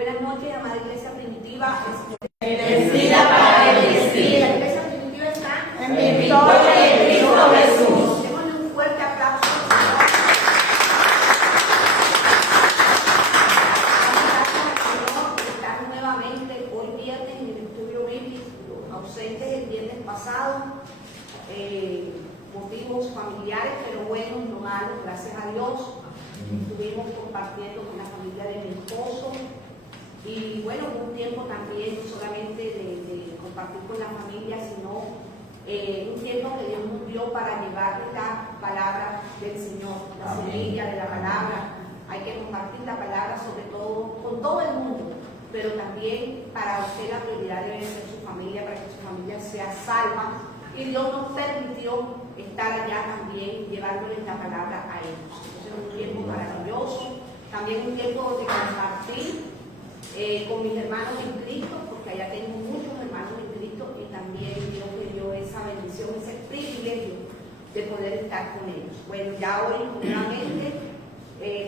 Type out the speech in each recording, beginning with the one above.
Buenas noches, amada Iglesia Primitiva. Bendecida para bendecir. La Iglesia Primitiva está En victoria de Cristo Jesús. Démosle un fuerte aplauso. Están nuevamente hoy viernes en el estudio bíblico, ausentes el viernes pasado, motivos familiares, pero buenos, no malos, gracias a Dios. Estuvimos compartiendo con la familia de mi esposo. Y bueno, un tiempo también, no solamente de compartir con la familia, sino un tiempo que Dios nos dio para llevar esta palabra del Señor, la semilla de la palabra. Hay que compartir la palabra sobre todo, con todo el mundo, pero también para usted la prioridad debe ser su familia, para que su familia sea salva. Y Dios nos permitió estar allá también, llevándoles la palabra a ellos. Entonces, un tiempo maravilloso, también un tiempo de compartir con mis hermanos en Cristo, porque allá tengo muchos hermanos en Cristo y también Dios me dio esa bendición, ese privilegio de poder estar con ellos. Bueno, ya hoy nuevamente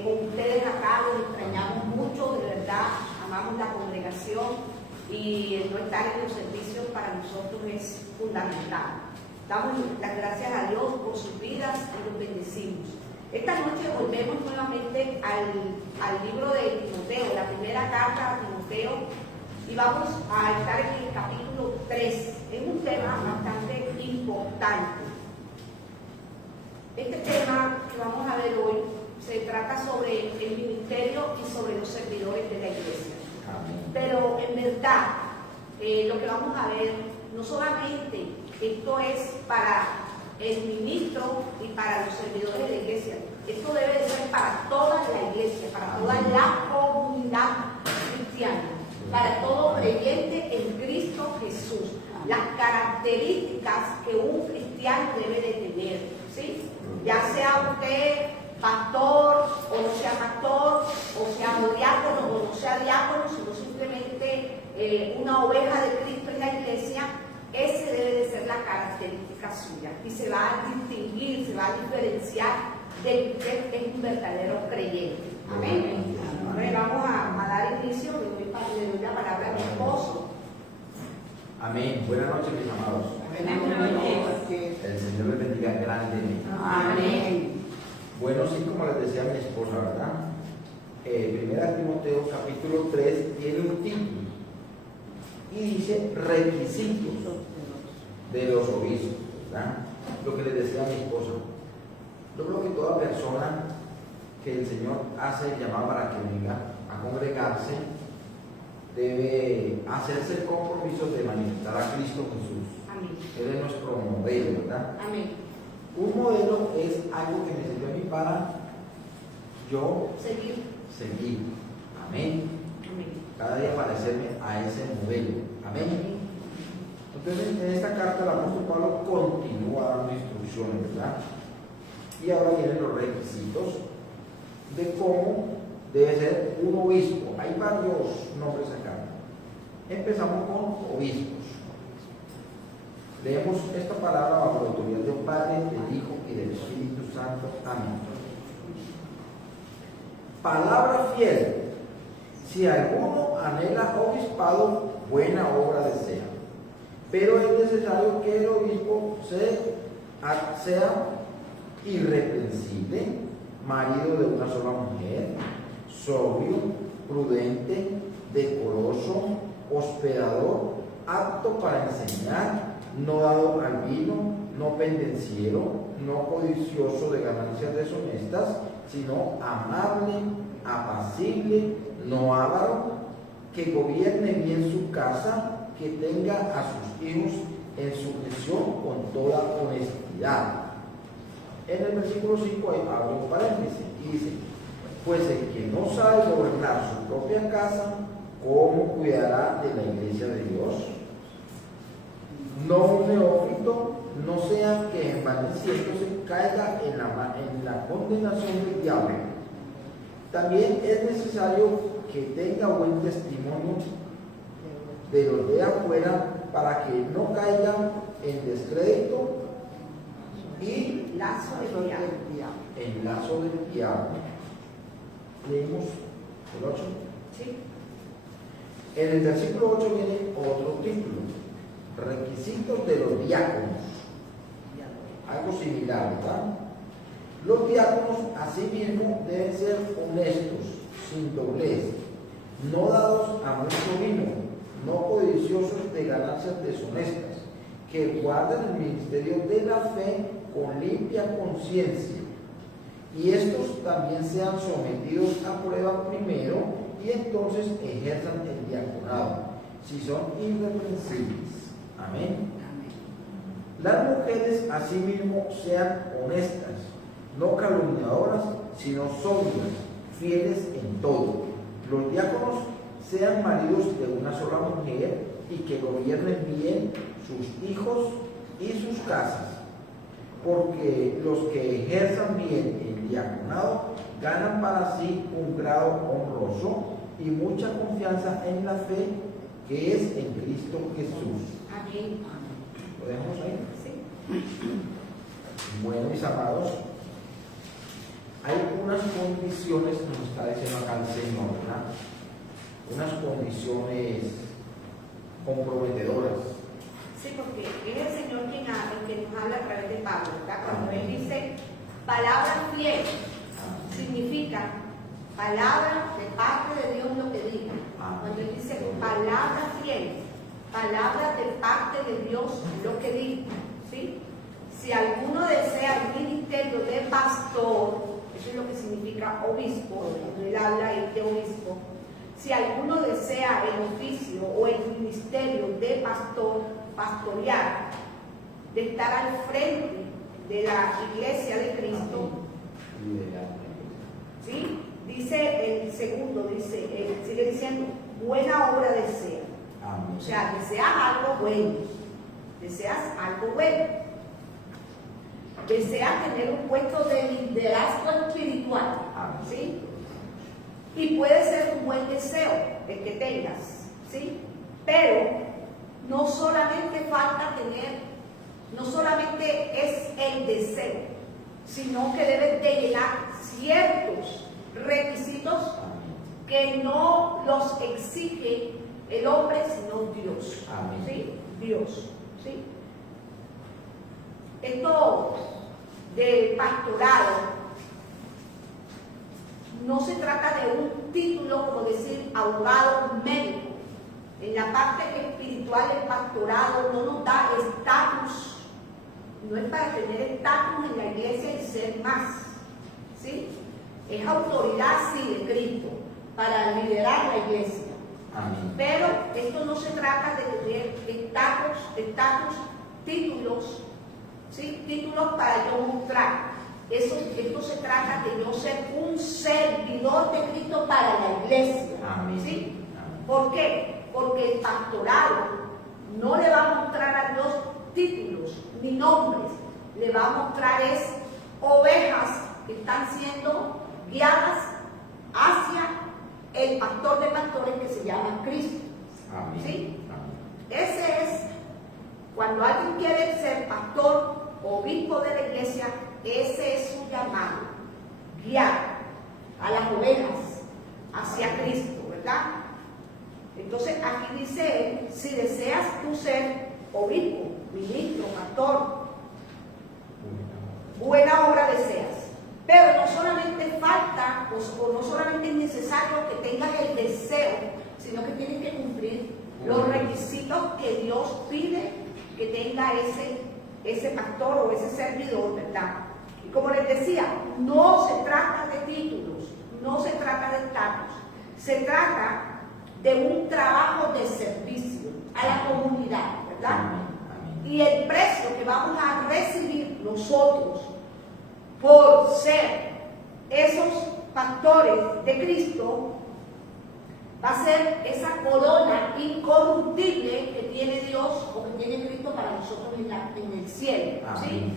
con ustedes acá los extrañamos mucho, de verdad, amamos la congregación y el no estar en los servicios para nosotros es fundamental. Damos las gracias a Dios por sus vidas y los bendecimos. Esta noche volvemos nuevamente al libro de Timoteo, la primera carta a Timoteo, y vamos a estar en el capítulo 3. Es un tema bastante importante. Este tema que vamos a ver hoy se trata sobre el ministerio y sobre los servidores de la iglesia. Pero en verdad, lo que vamos a ver, no solamente esto es para el ministro y para los servidores de la iglesia. Esto debe de ser para toda la iglesia, para toda la comunidad cristiana, para todo creyente en Cristo Jesús. Las características que un cristiano debe de tener, ¿sí? Ya sea usted pastor o no sea pastor, o sea diácono o no sea diácono, sino simplemente una oveja de Cristo en la iglesia. Ese debe de ser la característica suya y se va a distinguir, se va a diferenciar de que usted es un verdadero creyente. Amén. Bueno, vamos a dar inicio, le doy la palabra a mi esposo. Amén. Buenas noches, mis amados. Buenas noches. El Señor les bendiga grandemente. Amén. Bueno, sí, como les decía mi esposa, ¿verdad? Primera Timoteo capítulo 3 tiene un título y dice requisitos de los obispos, ¿verdad? Lo que les decía a mi esposa. Yo creo que toda persona que el Señor hace el llamado para que venga a congregarse debe hacerse el compromiso de manifestar a Cristo Jesús. Amén. Él es nuestro modelo, ¿verdad? Amén. Un modelo es algo que me sirvió a mí para yo seguir. Amén. Amén. Cada día parecerme a ese modelo. Amén. Entonces, en esta carta el apóstol Pablo continúa dando instrucciones, ¿verdad? Y ahora vienen los requisitos de cómo debe ser un obispo. Hay varios nombres acá. Empezamos con obispos. Leemos esta palabra bajo la autoridad del Padre, del Hijo y del Espíritu Santo. Amén. Palabra fiel. Si alguno anhela obispado, buena obra desea. Pero es necesario que el obispo sea irreprensible, marido de una sola mujer, sobrio, prudente, decoroso, hospedador, apto para enseñar, no dado al vino, no pendenciero, no codicioso de ganancias deshonestas, sino amable, apacible, no avaro, que gobierne bien su casa, que tenga a sus hijos en sujeción con toda honestidad. En el versículo 5 abre un paréntesis y dice: pues el que no sabe gobernar su propia casa, ¿cómo cuidará de la iglesia de Dios? No un neófito, no sea que envaneciéndose caiga en la condenación del diablo. También es necesario que tenga buen testimonio de los de afuera para que no caigan en descrédito y Lazo del diablo. en lazo del diablo. Leímos el 8. Sí. En el versículo 8 viene otro título, requisitos de los diáconos. Algo similar, ¿verdad? Los diáconos asimismo deben ser honestos, sin doblez, no dados a mucho vino, no codiciosos de ganancias deshonestas, que guarden el ministerio de la fe con limpia conciencia. Y estos también sean sometidos a prueba primero y entonces ejerzan el diaconado, si son irreprensibles. Amén. Las mujeres asimismo sean honestas, no calumniadoras, sino sobrias, fieles en todo. Los diáconos sean maridos de una sola mujer y que gobiernen bien sus hijos y sus casas, porque los que ejerzan bien el diaconado ganan para sí un grado honroso y mucha confianza en la fe que es en Cristo Jesús. Amén. ¿Lo dejamos ahí? Sí. Bueno, mis amados, hay unas condiciones, nos está diciendo acá el Señor, ¿verdad? Unas condiciones comprometedoras. Sí, porque es el Señor quien nos habla a través de Pablo, ¿verdad? Cuando Él dice palabra fiel, significa palabra de parte de Dios lo que diga. Cuando Él dice palabra fiel, palabra de parte de Dios lo que diga, ¿sí? Si alguno desea el ministerio de pastor, eso es lo que significa obispo, cuando Él habla de obispo. Si alguno desea el oficio o el ministerio de pastor, pastorear, de estar al frente de la iglesia de Cristo, ¿sí? Dice el segundo, sigue diciendo, buena obra desea. O sea, deseas algo bueno, deseas algo bueno, deseas tener un puesto de liderazgo espiritual, ¿sí? Y puede ser un buen deseo el que tengas, ¿sí? Pero no solamente no solamente es el deseo, sino que debes de llenar ciertos requisitos que no los exige el hombre, sino Dios. ¿Sí? Dios. ¿Sí? Esto de pastorado no se trata de un título, como decir, abogado, médico. En la parte espiritual el pastorado no nos da estatus, no es para tener estatus en la iglesia y ser más, ¿sí? Es autoridad, sí, de Cristo, para liderar la iglesia. Amén. Pero esto no se trata de tener estatus, títulos, ¿sí? Títulos para yo mostrar. Esto se trata de yo ser un servidor de Cristo para la iglesia. Amén. ¿Sí? Amén. ¿Por qué? Porque el pastorado no le va a mostrar a Dios títulos ni nombres, le va a mostrar es ovejas que están siendo guiadas hacia el pastor de pastores que se llama Cristo. Amén. ¿Sí? Amén. Ese es, cuando alguien quiere ser pastor o obispo de la iglesia, ese es su llamado, guiar a las ovejas hacia Cristo, ¿verdad? Entonces aquí dice él, si deseas tú ser obispo, ministro, pastor, buena obra deseas. Pero no solamente falta, o no solamente es necesario que tengas el deseo, sino que tienes que cumplir los requisitos que Dios pide que tenga ese pastor o ese servidor, ¿verdad? Y como les decía, no se trata de títulos, no se trata de estatus, se trata de un trabajo de servicio a la comunidad, ¿verdad? Y el precio que vamos a recibir nosotros por ser esos pastores de Cristo va a ser esa corona incorruptible que tiene Dios o que tiene Cristo para nosotros en el cielo, ¿sí?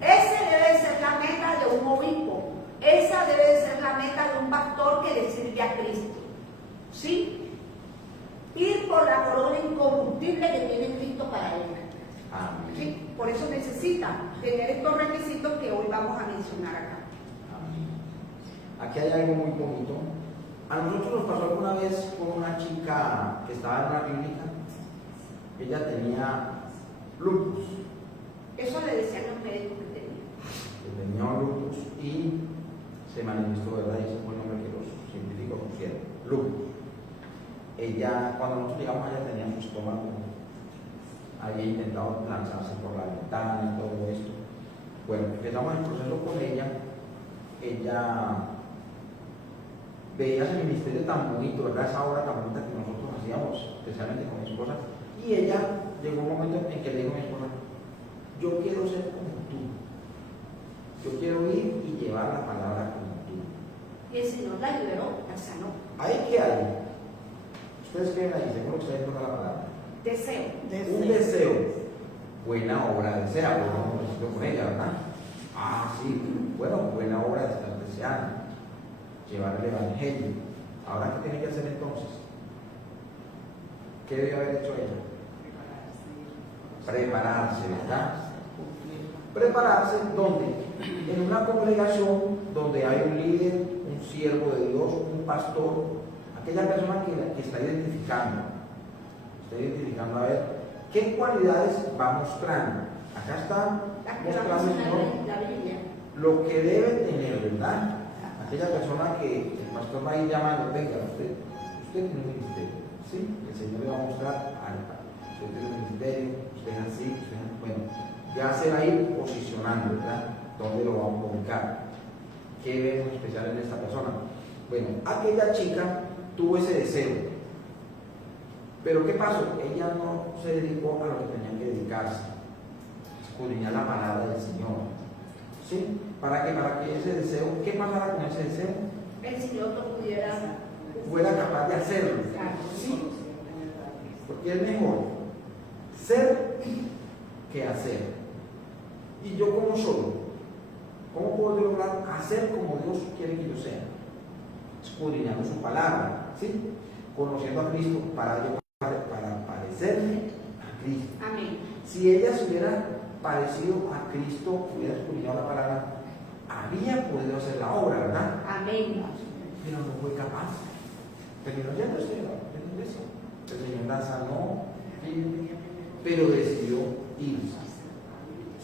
Esa debe ser la meta de un obispo, esa debe ser la meta de un pastor que le sirve a Cristo, ¿sí? Ir por la corona incorruptible que tiene Cristo para él. Amén. ¿Sí? Por eso necesita tener estos requisitos que hoy vamos a mencionar acá. Amén. Aquí hay algo muy bonito. A nosotros nos pasó alguna vez con una chica chica que estaba en una clínica, ella tenía lupus. Eso le decían los médicos que tenía. Tenía un lupus y se manifestó, ¿verdad? Y ese fue el nombre que los científicos pusieron, lupus. Ella, cuando nosotros llegamos allá, tenía su estómago, había intentado lanzarse por la ventana y todo esto. Bueno, empezamos el proceso con ella. Ella veía ese ministerio tan bonito, ¿verdad? Esa obra tan bonita que nosotros hacíamos, especialmente con mi esposa. Y ella llegó un momento en que le dijo a mi esposa: yo quiero ser como tú. Yo quiero ir y llevar la palabra como tú. Y el Señor la liberó, la sanó. ¿Ahí qué hay? Ustedes creen ahí, seguro que ustedes tocan la palabra. Deseo. Un deseo. Buena obra desea, bueno, pues con ella, ¿verdad? Ah, sí, bueno, buena obra de estar deseando. Llevar el evangelio. Ahora, ¿qué tiene que hacer entonces? ¿Qué debe haber hecho ella? Prepararse, ¿verdad? Prepararse, ¿dónde? En una congregación donde hay un líder, un siervo de Dios, un pastor, aquella persona que está identificando a ver qué cualidades va mostrando. Acá está mostrando el Señor la Biblia. lo que debe tener, ¿verdad? Aquella persona que el pastor va a ir llamando: venga, usted tiene un ministerio, ¿sí? El Señor le va a mostrar algo. Usted tiene un ministerio, usted es así, bueno, ya se va a ir posicionando, ¿verdad? ¿Dónde lo vamos a ubicar? ¿Qué vemos especial en esta persona? Bueno, aquella chica tuvo ese deseo, pero ¿qué pasó? Ella no se dedicó a lo que tenía que dedicarse, escudriñar la palabra del Señor, ¿sí? Para que ese deseo, ¿qué pasara con ese deseo? El Señor lo fuera capaz de hacerlo, Claro. ¿sí? Porque es mejor ser que hacer. Y yo, como soy, ¿cómo puedo yo lograr hacer como Dios quiere que yo sea? Escudriñando su palabra, ¿sí? Conociendo a Cristo para parecerme a Cristo. Amén. Si ella se hubiera parecido a Cristo, hubiera escudriñado la palabra, había podido hacer la obra, ¿verdad? Amén. Pero no fue capaz. Terminó yéndose a la iglesia. El Señor la sanó, pero decidió irse.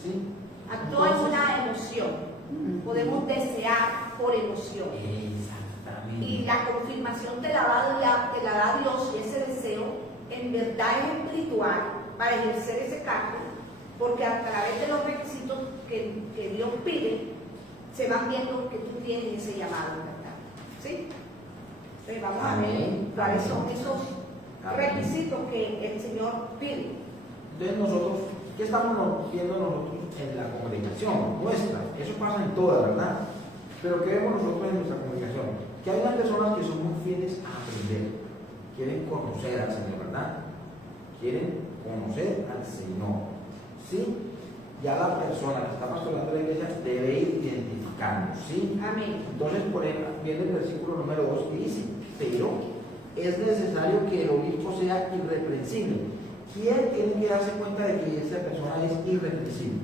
¿Sí? Actuó en una emoción. Podemos desear por emoción. Exactamente. Y la confirmación te la da Dios, y ese deseo en verdad es espiritual para ejercer ese cargo, porque a través de los requisitos que Dios pide, se van viendo que tú tienes ese llamado, ¿verdad? ¿Sí? Entonces vamos a ver cuáles son esos requisitos que el Señor pide. Entonces nosotros, ¿qué estamos viendo nosotros en la congregación nuestra? Eso pasa en todas, ¿verdad? Pero ¿qué vemos nosotros en nuestra congregación? Que hay unas personas que son muy fieles a aprender, quieren conocer al Señor, ¿verdad? Quieren conocer al Señor, ¿sí? Ya la persona que está pastorando la iglesia debe ir identificando, ¿sí? Amén. Entonces, por ejemplo, viene el versículo número 2 y dice: pero es necesario que el obispo sea irreprensible. ¿Quién tiene que darse cuenta de que esa persona es irreprensible?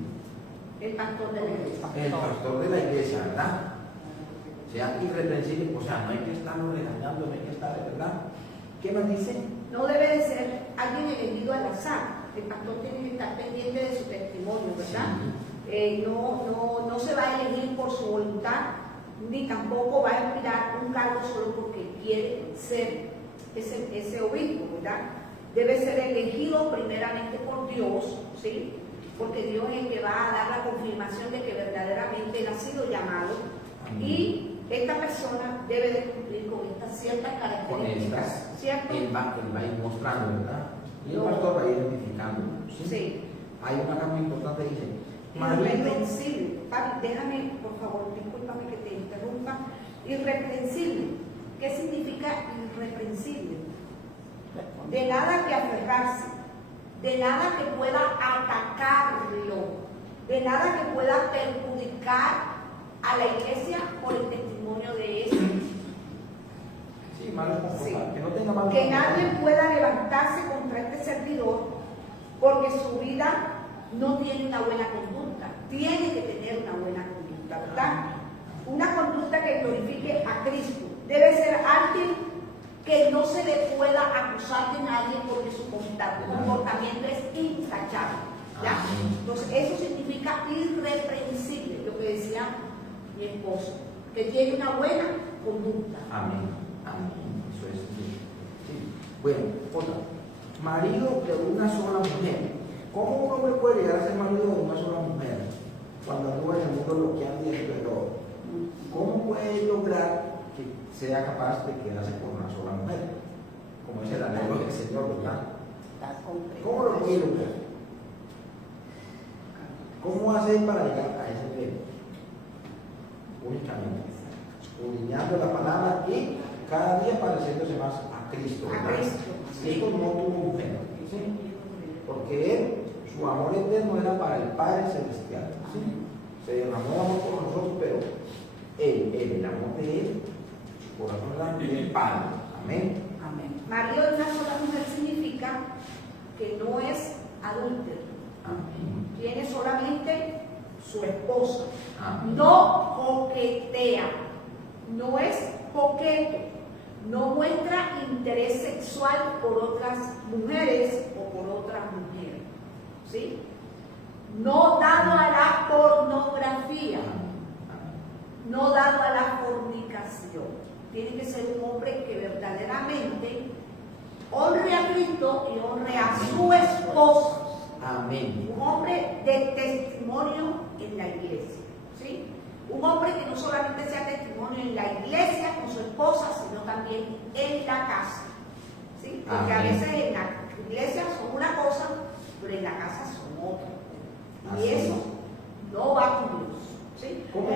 El pastor de la iglesia. El pastor de la iglesia, ¿verdad? Sea irreprensible, o sea, no hay que estarlo regañando, no hay que estar, ¿verdad? ¿Qué más dice? No debe de ser alguien elegido al azar. El pastor tiene que estar pendiente de su testimonio, ¿verdad? Sí. No se va a elegir por su voluntad, ni tampoco va a aspirar un cargo solo porque quiere ser ese obispo, ¿verdad? Debe ser elegido primeramente por Dios, ¿sí? Porque Dios es el que va a dar la confirmación de que verdaderamente él ha sido llamado. Amén. Y esta persona debe de cumplir con estas ciertas características, ¿cierto? Él va a ir mostrando, ¿verdad? Y el No. pastor va a ir identificando, ¿sí? Sí. Hay una cosa muy importante que dice: marido, Irreprensible. Papi, déjame, por favor, discúlpame que te interrumpa. Irreprensible. ¿Qué significa irreprensible? De nada que aferrarse, de nada que pueda atacarlo, de nada que pueda perjudicar a la iglesia por el testimonio de ese. sí, malos comportamientos, Sí. que no tenga malos Que nadie comportamientos. pueda levantarse contra este servidor porque su vida no tiene una buena conducta. Tiene que tener una buena conducta, ¿verdad? Una conducta que glorifique a Cristo. Debe ser alguien que no se le pueda acusar de nadie porque su comportamiento es intachable. ¿Ya? Entonces, eso significa irreprensible, lo que decía mi esposo, que tiene una buena conducta. Amén. Amén. Eso es. Sí. Bueno, otra. Marido de una sola mujer. ¿Cómo un hombre puede llegar a ser marido de una sola mujer cuando anduvo en el mundo bloqueando y esto y todo? ¿Cómo puede lograr que sea capaz de quedarse con una sola mujer? Como es el anhelo del Señor, ¿verdad? ¿Cómo lo puede lograr? ¿Cómo hacer para llegar a ese nivel? Únicamente escudriñando la palabra y cada día pareciéndose más a Cristo. A ¿verdad? Cristo. Cristo no tuvo mujer, ¿sí? Porque él, su amor eterno era para el Padre Celestial, ¿sí? Se derramó el amor por nosotros, pero el amor de él, su corazón era del Padre. Amén. Amén. Marido de una sola mujer significa que no es adúltero. Amén. Tiene solamente su esposa. Amén. No coquetea, no es coqueto, no muestra interés sexual por otras mujeres o por otras mujeres. ¿Sí? No dado a la pornografía, no dado a la fornicación. Tiene que ser un hombre que verdaderamente honre a Cristo y honre a su esposa. Amén. Un hombre de testimonio en la iglesia, ¿sí? Un hombre que no solamente sea testimonio en la iglesia con su esposa, sino también en la casa, ¿sí? Porque a Amén. veces en la iglesia son una cosa, pero en la casa son otra. Y Así eso es. no va con Dios, ¿sí? ¿Cómo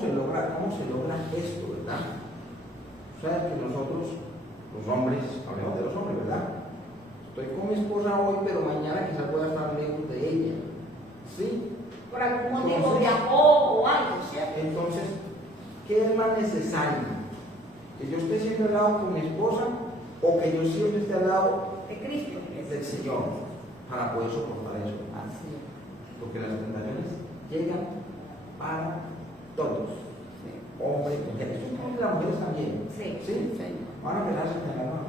se logra esto, verdad? O sea, que nosotros, los hombres, hablemos de los hombres, ¿verdad? Estoy con mi esposa hoy, pero mañana quizás voy a estar lejos de ella. ¿Sí? Por algún motivo Entonces- viajó o algo, ¿cierto? Entonces, ¿qué es más necesario? ¿Que yo esté siempre al lado con mi esposa o que yo siempre esté al lado De Cristo. del Señor para poder soportar eso? Así es. Porque las tentaciones llegan para todos. Hombres, mujeres. Yo creo que las mujeres también. Sí. ¿Sí? Señor. Van a empezar a señalar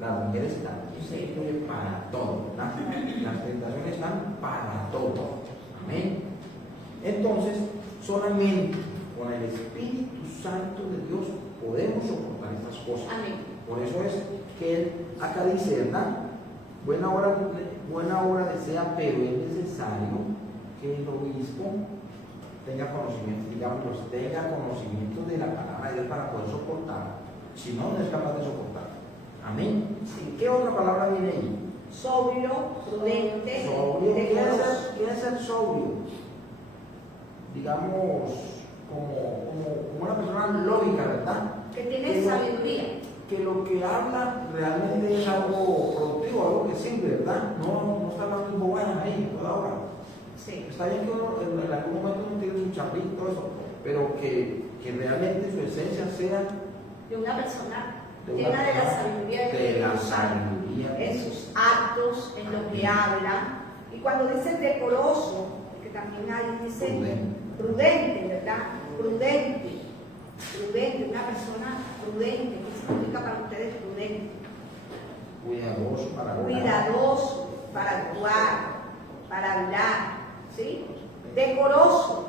las mujeres también. Sí. Incluye para todo. ¿Verdad? Las tentaciones están para todo. Amén. Entonces, solamente con el Espíritu Santo de Dios podemos soportar estas cosas. Amén. Por eso es que él acá dice, ¿verdad? Buena obra desea, pero es necesario que el obispo tenga conocimiento, digamos, tenga conocimiento de la palabra de Dios para poder soportar. Si no, no es capaz de soportar. Amén. Sí. ¿Qué otra palabra viene ahí? Sobrio, prudente, Sobrio. decoroso. ¿Quién es ser sobrio? Digamos, como una persona lógica, ¿verdad? Que tiene sabiduría. Que lo que habla realmente es algo productivo, algo que sirve, ¿verdad? No está hablando de bobadas ahí, toda hora. Sí. Está bien que uno en algún momento uno tiene un chapín y todo eso, pero que realmente su esencia sea De una persona de una llena de la persona sabiduría de la Dios, sabiduría de en Dios. sus actos, en lo que habla. Y cuando dice decoroso, que también ahí dice prudente, ¿verdad? Prudente, una persona prudente. ¿Qué significa para ustedes prudente? Cuidadoso para hablar. Cuidadoso para actuar, para hablar, ¿sí? Decoroso.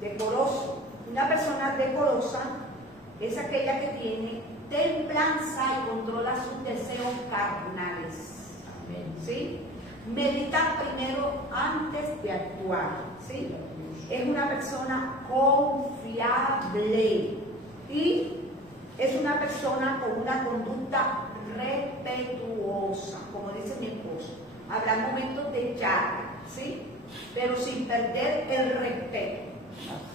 Decoroso. Una persona decorosa es aquella que tiene templanza y controla sus deseos carnales. Amén. ¿Sí? Medita primero antes de actuar. ¿Sí? Es una persona confiable y es una persona con una conducta respetuosa, como dice mi esposo. Habrá momentos de charla, ¿sí? Pero sin perder el respeto.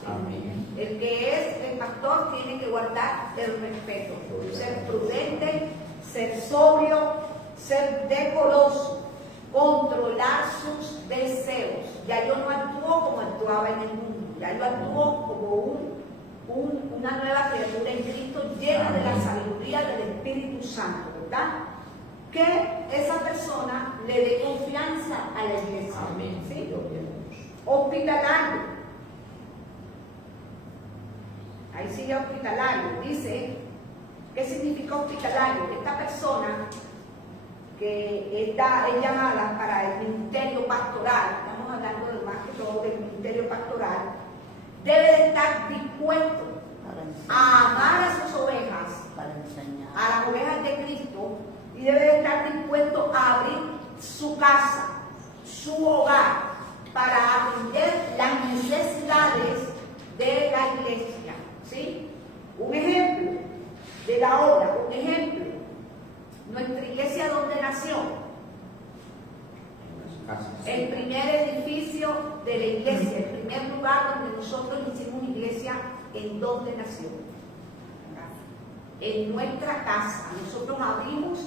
Amén. El que es el pastor tiene que guardar el respeto, ser prudente, ser sobrio, ser decoroso, controlar sus deseos. Ya yo no actúo como actuaba en el mundo, ya yo actúo como una nueva criatura en Cristo llena de la sabiduría del Espíritu Santo, ¿verdad? Que esa persona le dé confianza a la iglesia. Amén. ¿Sí? Hospitalario. Ahí sigue hospitalario. Dice ¿Qué significa hospitalario? Esta persona que es llamada para el ministerio pastoral, estamos hablando de más que todo del ministerio pastoral, debe de estar dispuesto a amar a sus ovejas, para enseñar, a las ovejas de Cristo, y debe de estar dispuesto a abrir su casa, su hogar, para atender las necesidades de la iglesia. ¿Sí? Un ejemplo de la obra, un ejemplo, nuestra iglesia donde nació, el primer edificio de la iglesia, el primer lugar donde nosotros hicimos una iglesia, ¿en donde nació? En nuestra casa. Nosotros abrimos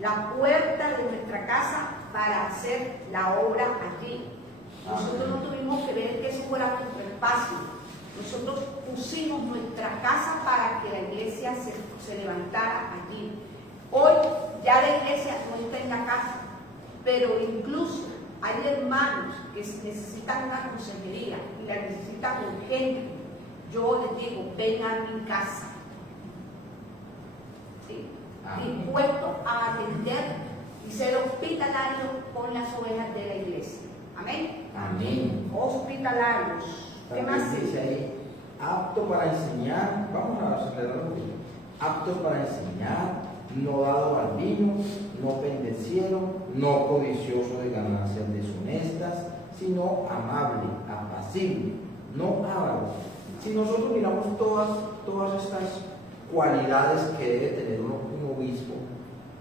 la puerta de nuestra casa para hacer la obra allí. Nosotros no tuvimos que ver que eso fuera nuestro espacio. Nosotros pusimos nuestra casa para que la iglesia se levantara allí. Hoy ya la iglesia no está en la casa, pero incluso hay hermanos que necesitan una consejería y la necesitan urgente. Yo les digo, ven a mi casa. ¿Sí? Dispuesto a atender y ser hospitalario con las ovejas de la iglesia. Amén. Amén. Hospitalarios. ¿Qué También más dice ahí, apto para enseñar, vamos a acelerar un poquito, apto para enseñar, no dado al vino, no pendenciero, no codicioso de ganancias deshonestas, sino amable, apacible, no avaro. Si nosotros miramos todas estas cualidades que debe tener un obispo,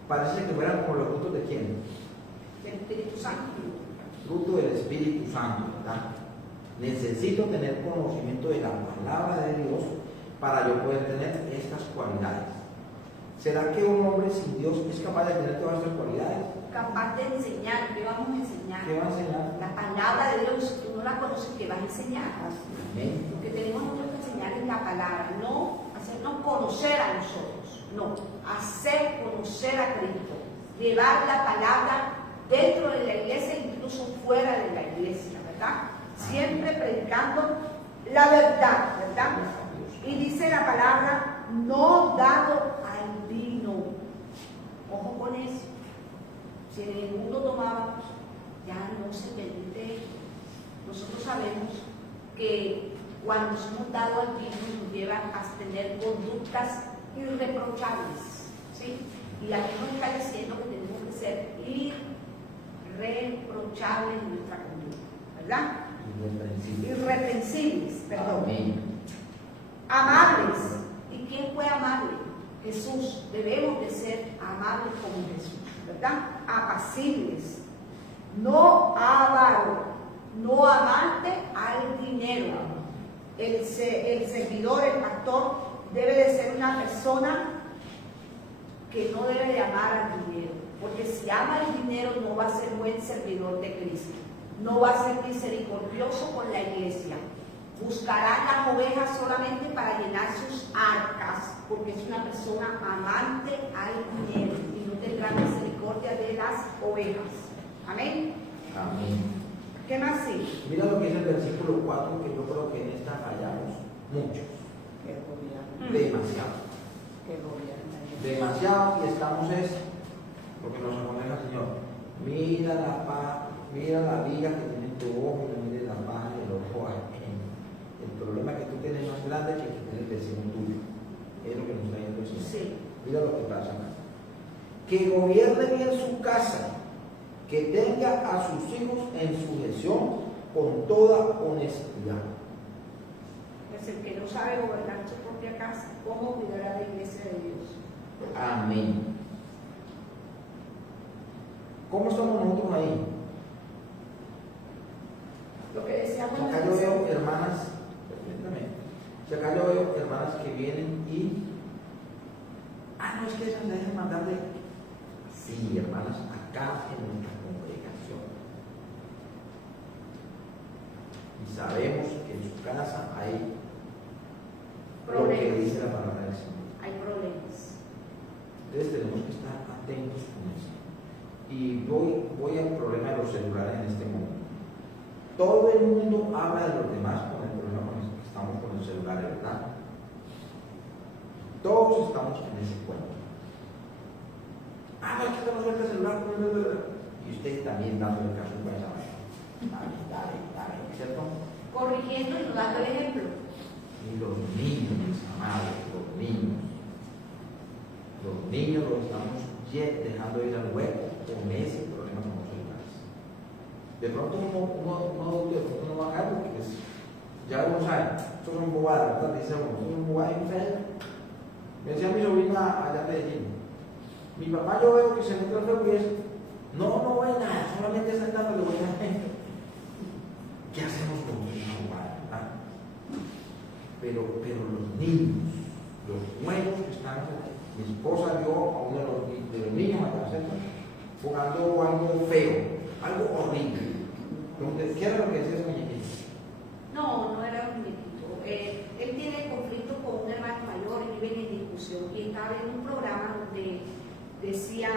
parece que fueran como los frutos de quién? Del Espíritu Santo. Fruto del Espíritu Santo, ¿verdad? Necesito tener conocimiento de la palabra de Dios para yo poder tener estas cualidades. ¿Será que un hombre sin Dios es capaz de tener todas estas cualidades? Capaz de enseñar. ¿Qué vamos a enseñar? ¿Qué va a enseñar? La palabra de Dios. Si tú no la conoces, ¿qué vas a enseñar? Amén. Lo que tenemos nosotros que enseñar es la palabra, no hacernos conocer a nosotros, no, hacer conocer a Cristo, llevar la palabra dentro de la iglesia e incluso fuera de la iglesia, ¿verdad? Siempre predicando la verdad, ¿verdad? Y dice la palabra, no dado al vino. Ojo con eso. Si en el mundo tomábamos, ya no se permite. Nosotros sabemos que cuando somos dados al vino nos llevan a tener conductas irreprochables, ¿sí? Y aquí nos está diciendo que tenemos que ser irreprochables en nuestra conducta, ¿verdad? Irreprensibles, perdón. Amén. Amables. ¿Y quién fue amable? Jesús. Debemos de ser amables como Jesús, ¿verdad? Apacibles. No avaro, no amante al dinero. El servidor, el pastor, debe de ser una persona que no debe de amar al dinero, porque si ama el dinero no va a ser buen servidor de Cristo, no va a ser misericordioso con la iglesia, buscará las ovejas solamente para llenar sus arcas, porque es una persona amante al dinero y no tendrá misericordia de las ovejas. Amén. Amén. ¿Qué más sigue? Mira lo que dice el versículo 4, que yo creo que en esta fallamos muchos. que gobierna, Demasiado. que gobierna. Demasiado, y estamos porque nos aconseja el Señor. Mira la viga que tiene tu ojo y no mires la paja del ojo ajeno. El problema que tú tienes más grande que tiene el vecino tuyo. Es lo que nos está diciendo el Señor. Sí. Mira lo que pasa acá. Que gobierne bien su casa, que tenga a sus hijos en sujeción con toda honestidad. Es el que no sabe gobernar su propia casa, ¿cómo cuidará la iglesia de Dios? Amén. ¿Cómo estamos nosotros ahí? Lo que decíamos en Acá la yo veo iglesia. hermanas, permítame, si acá yo veo hermanas que vienen y, no, es que esas dejan mandar de, sí, hermanas, acá en nuestra congregación. Y sabemos que en su casa hay lo que dice la palabra del Señor. Hay problemas. Entonces tenemos que estar atentos con eso. Y voy al problema de los celulares en este momento. Todo el mundo habla de los demás con el problema con el que estamos con los celulares, ¿verdad? Todos estamos en ese cuento. No, es que no suelta el celular. Y usted también dándole caso a esa manera. Dale, ¿cierto? Corrigiendo y no dando el ejemplo. Y los niños, mis amados, los niños los estamos dejando ir al hueco con ese problema con los celulares. De pronto uno no va a caer porque ya uno sabe, esto son bobadas, ¿verdad? Dice uno, esto son bobadas y ustedes. Me decía mi sobrina allá de allí, mi papá yo veo que se mete al juego y es, no ve nada, solamente está dándole buena gente. ¿Qué hacemos con una bobada, verdad? Pero los niños, los nuevos que están, mi esposa dio a uno de los niños acá, ¿cierto? Jugando algo feo, algo horrible. ¿Qué era lo que decía ese muñequito? No era un muñequito. Él tiene conflicto con un hermano mayor y viven en discusión. Y estaba en un programa donde decía,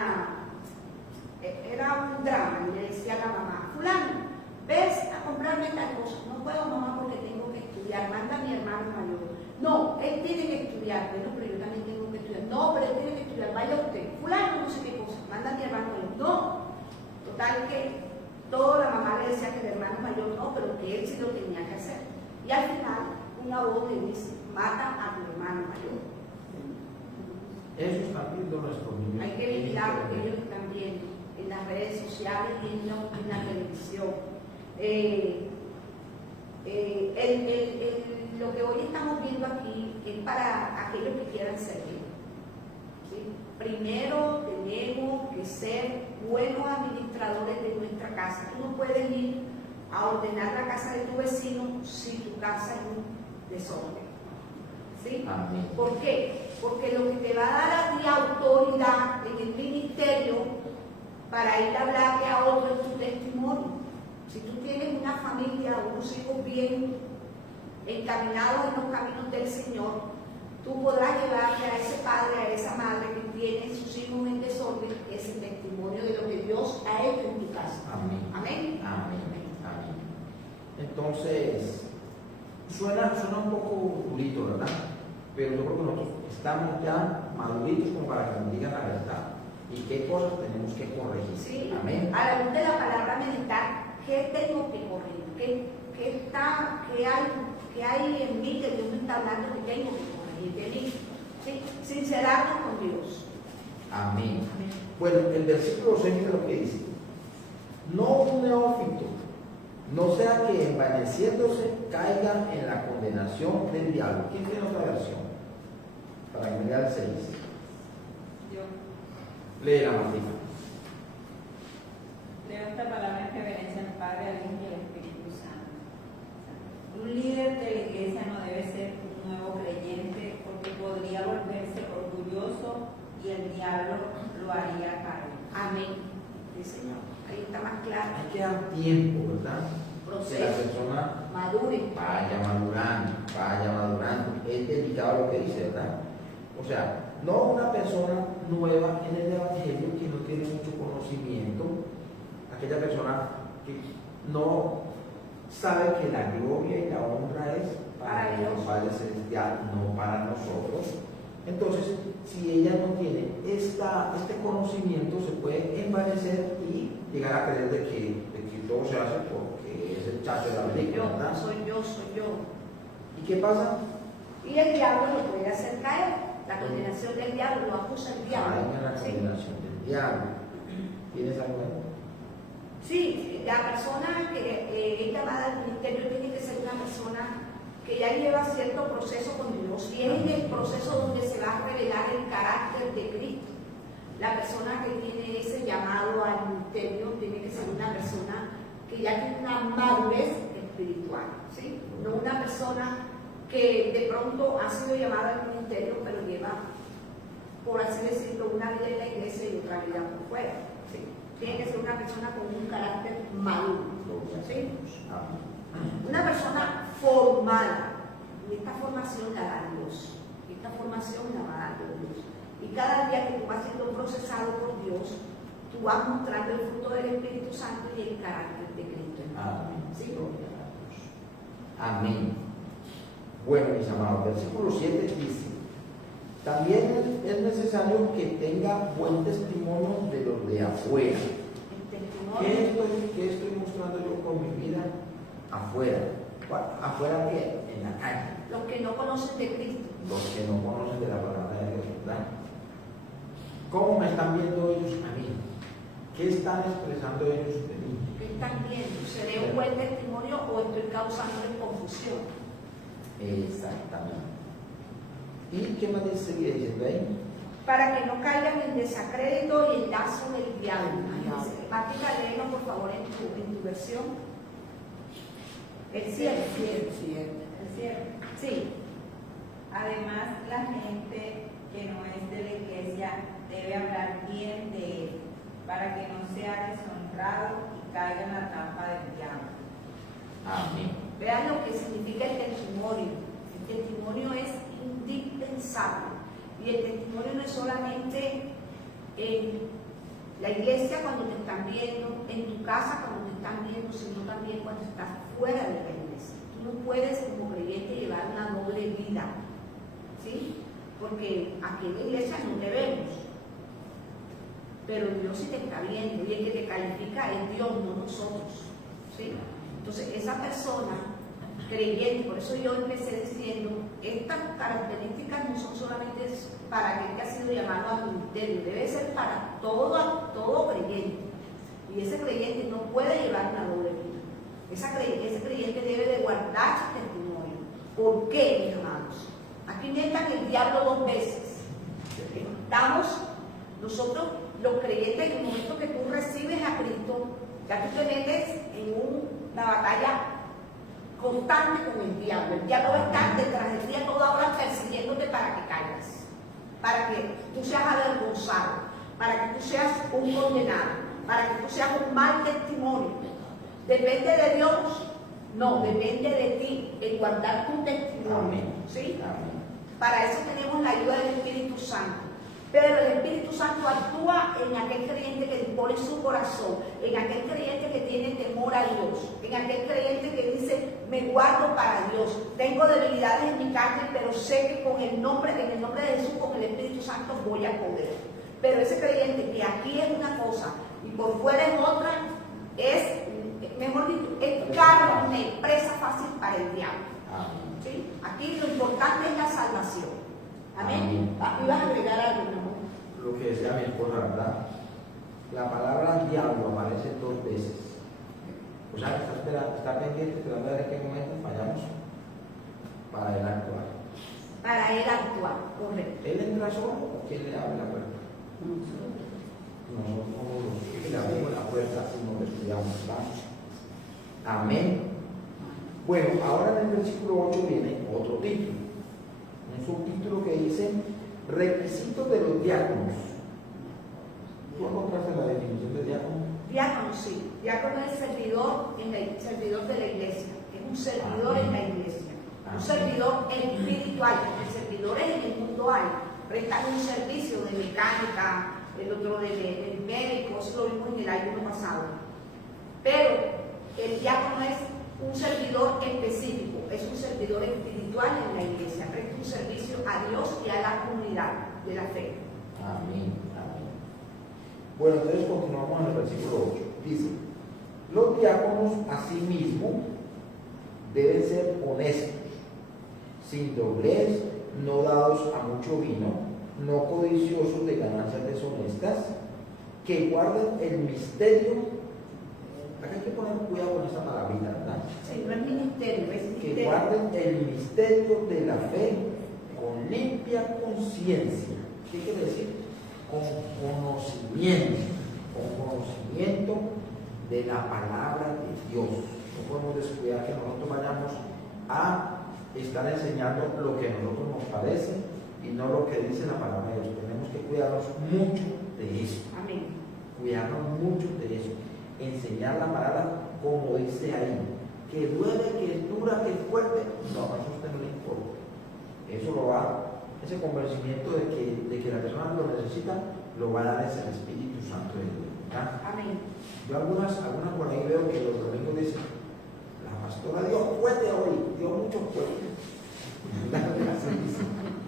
era un drama, y le decía a la mamá, fulano, ves a comprarme tal cosa. No puedo, mamá, porque tengo que estudiar. Manda a mi hermano mayor. No, él tiene que estudiar. Bueno, pero yo también tengo que estudiar. No, pero él tiene que estudiar. Vaya usted. Fulano, no sé qué cosa. Manda a mi hermano mayor. No. Total que toda la mamá le decía que el hermano mayor no, pero que él sí lo tenía que hacer. Y al final, una voz le dice, mata a tu hermano mayor. Eso está viendo nuestros niños. Hay que vigilar porque ellos están viendo en las redes sociales y en la televisión. Lo que hoy estamos viendo aquí es para aquellos que quieran servir. ¿Sí? Primero tenemos que ser buenos administradores de nuestra casa. Tú no puedes ir a ordenar la casa de tu vecino si tu casa es un desorden. ¿Sí? Amén. ¿Por qué? Porque lo que te va a dar a ti autoridad en el ministerio para ir a hablarle a otro es tu testimonio. Si tú tienes una familia, unos hijos bien encaminados en los caminos del Señor, tú podrás llevarle a ese padre, a esa madre que tiene sus hijos en desorden, ese testimonio de lo que Dios ha hecho en tu casa. Amén. Amén. Amén. Entonces, suena un poco durito, ¿verdad? Pero yo creo que nosotros estamos ya maduritos como para que nos digan la verdad y qué cosas tenemos que corregir. Sí. Amén. A la luz de la palabra meditar, ¿qué tengo que corregir? ¿Qué hay en mí que Dios me está hablando que tengo que corregir de mí? ¿Sí? Sincerarnos con Dios. Amén. Bueno, el versículo 6 es lo que dice: no un neófito, no sea que envaneciéndose caiga en la condenación del diablo. ¿Quién tiene otra versión? Para que me lea el 6. Yo Lee la Martina. leo esta palabra en reverencia al Padre, al Hijo y al Espíritu Santo. Un líder de la iglesia no debe ser un nuevo creyente porque podría volverse orgulloso y el diablo lo haría caer. Amén. Sí, Señor. Ahí está más claro. Hay que dar tiempo, ¿verdad? Que la Proceso. persona Madure. vaya madurando. Es delicado lo que dice, ¿verdad? O sea, no una persona nueva en el evangelio que no tiene mucho conocimiento, aquella persona que no sabe que la gloria y la honra es para Dios. el Padre Celestial, no para nosotros. Entonces, si ella no tiene este conocimiento, se puede envanecer y llegar a creer de que todo se hace porque es el chacho de la película, ¿verdad? Soy yo. ¿Y qué pasa? Y el diablo lo puede hacer caer. La condenación del diablo lo acusa el diablo. Caiga en la Sí. condenación del diablo. ¿Tienes algo ahí? Sí, la persona que es llamada al ministerio tiene que ser una persona que ya lleva cierto proceso con Dios y es en el proceso donde se va a revelar el carácter de Cristo. La persona que tiene ese llamado al ministerio tiene que ser una persona que ya tiene una madurez espiritual, ¿sí? No una persona que de pronto ha sido llamada al ministerio pero lleva, por así decirlo, una vida en la iglesia y otra vida por fuera, ¿sí? Tiene que ser una persona con un carácter maduro, ¿sí? Una persona formada, y esta formación la da Dios, y cada día que tú vas siendo procesado por Dios, tú vas mostrando el fruto del Espíritu Santo y el carácter de Cristo. Amén. ¿Sí? Gloria a Dios. Amén. Bueno, mis amados, versículo 7 dice: También es necesario que tenga buen testimonio de los de afuera. El ¿Qué estoy mostrando yo con mi vida afuera? ¿Afuera qué? En la calle. los que no conocen de Cristo. Los que no conocen de la palabra de Dios, ¿verdad? ¿Cómo me están viendo ellos a mí? ¿Qué están expresando ellos de mí? ¿Qué están viendo? ¿Seré un buen testimonio o estoy causándoles confusión? Exactamente. ¿Y qué más seguir diciendo ahí? Para que no caigan en desacrédito y en lazo del diablo. Martina, léenos por favor en tu versión. El cielo. El cielo. Sí. Además, la gente que no es de la iglesia debe hablar bien de él, para que no sea deshonrado y caiga en la trampa del diablo. Amén. Vean lo que significa el testimonio. El testimonio es indispensable. Y el testimonio no es solamente en la iglesia cuando te están viendo, en tu casa cuando te están viendo, sino también cuando estás fuera de la iglesia. Tú no puedes como creyente llevar una doble vida, ¿sí? Porque aquí en la iglesia no te vemos, pero Dios sí te está viendo y el que te califica es Dios, no nosotros, ¿sí? Entonces esa persona creyente, por eso yo empecé diciendo, estas características no son solamente para aquel que ha sido llamado al ministerio, debe ser para todo creyente. Y ese creyente no puede llevar una doble vida. Ese creyente debe de guardar su testimonio. ¿Por qué, mis amados? Aquí metan el diablo dos veces. Estamos, nosotros los creyentes, en el momento que tú recibes a Cristo, ya tú te metes en una batalla constante con el diablo. El diablo va a estar detrás de ti a toda hora persiguiéndote para que caigas, para que tú seas avergonzado, para que tú seas un condenado, para que tú seas un mal testimonio. ¿Depende de Dios? No, depende de ti, el guardar tu testimonio. Amén. ¿Sí? Amén. Para eso tenemos la ayuda del Espíritu Santo. Pero el Espíritu Santo actúa en aquel creyente que dispone su corazón, en aquel creyente que tiene temor a Dios, en aquel creyente que dice, me guardo para Dios, tengo debilidades en mi carne, pero sé que en el nombre de Jesús, con el Espíritu Santo voy a poder. Pero ese creyente que aquí es una cosa y por fuera es otra, es, mejor dicho, es carne, presa fácil para el diablo. Amén. ¿Sí? Aquí lo importante es la salvación. Amén. Amén. ¿Ibas a agregar algo, mi amor? Lo que decía mi esposa, ¿verdad? La palabra diablo aparece dos veces. O sea, está pendiente, esperando a ver en qué momento fallamos para él actuar. Para él actuar, correcto. ¿Él entra solo o quién le abre la puerta? Nosotros somos los que le abrimos la puerta y nos descuidamos, ¿verdad? Amén. Bueno, ahora en el versículo 8 viene otro título. Un subtítulo que dice requisitos de los diáconos. ¿Tú encontraste la definición de diácono? Diácono, sí. Diácono es servidor de la iglesia. Es un servidor en la iglesia. Un servidor espiritual, porque servidores en el mundo hay. Prestan un servicio de mecánica, el otro de médico, eso lo vimos en el año pasado. Pero el diácono es un servidor específico, es un servidor espiritual en la iglesia, presta un servicio a Dios y a la comunidad de la fe. Amén, amén. Bueno, entonces continuamos en el versículo 8. Dice, los diáconos asimismo deben ser honestos, sin doblez, no dados a mucho vino, no codiciosos de ganancias deshonestas, que guarden el misterio. Acá hay que poner cuidado con esa palabrita, ¿verdad? Sí, no es ministerio, es Que misterio. guarden el misterio de la fe con limpia conciencia. ¿Qué quiere decir? Con conocimiento de la palabra de Dios. No podemos descuidar que nosotros vayamos a estar enseñando lo que a nosotros nos parece y no lo que dice la palabra de Dios. Tenemos que cuidarnos mucho de eso. Amén. Cuidarnos mucho de eso. Enseñar la palabra como dice ahí. Que duele, que es dura, que es fuerte. No, eso a usted no le importa. Eso lo va, ese convencimiento de que la persona lo necesita, lo va a dar ese Espíritu Santo de Dios. ¿Verdad? Amén. Yo algunas por ahí veo que los domingos dicen, la pastora dio fuerte hoy, dio mucho fuerte.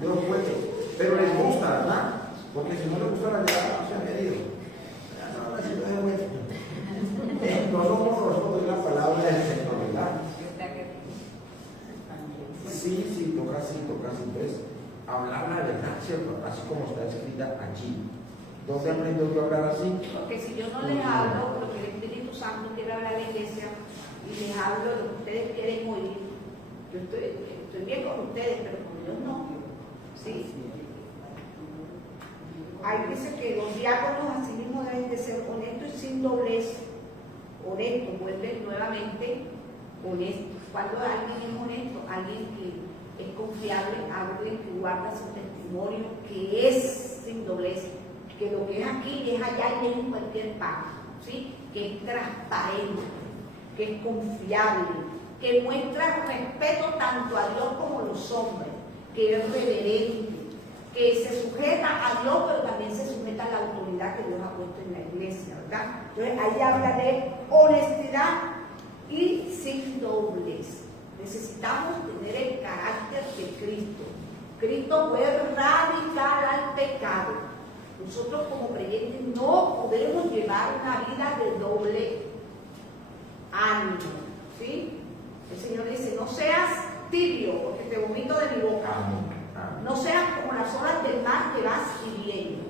Dios fuerte. Pero les gusta, ¿verdad? Porque si no les gusta la ya se han querido. No, la ciudad de vuelta. No somos nosotros la palabra del Señor, ¿verdad? Sí, toca así. Entonces, hablar la verdad, ¿cierto? Así como está escrita allí. ¿Dónde aprendió yo a hablar así? Porque si yo no les hablo, porque el Espíritu Santo quiere hablar a la iglesia y les hablo lo que ustedes quieren oír, yo estoy bien con ustedes, pero con Dios no. ¿Sí? Ahí dice que los diáconos así mismo deben de ser honestos y sin doblez. Honestos, vuelven nuevamente honestos. Cuando alguien es honesto, alguien que es confiable, alguien que guarda su testimonio, que es sin doblez, que lo que es aquí es allá y es en cualquier parte, ¿sí? Que es transparente, que es confiable, que muestra respeto tanto a Dios como a los hombres, que es reverente, que se sujeta a Dios, pero también se sujeta a la autoridad que Dios ha puesto en la iglesia, ¿verdad? Entonces ahí habla de honestidad y sin doblez. Necesitamos tener el carácter de Cristo. Cristo fue radical al pecado. Nosotros como creyentes no podemos llevar una vida de doble ánimo, ¿sí? El Señor dice, no seas tibio, porque te vomito de mi boca. No seas como las olas del mar que vas y vienes.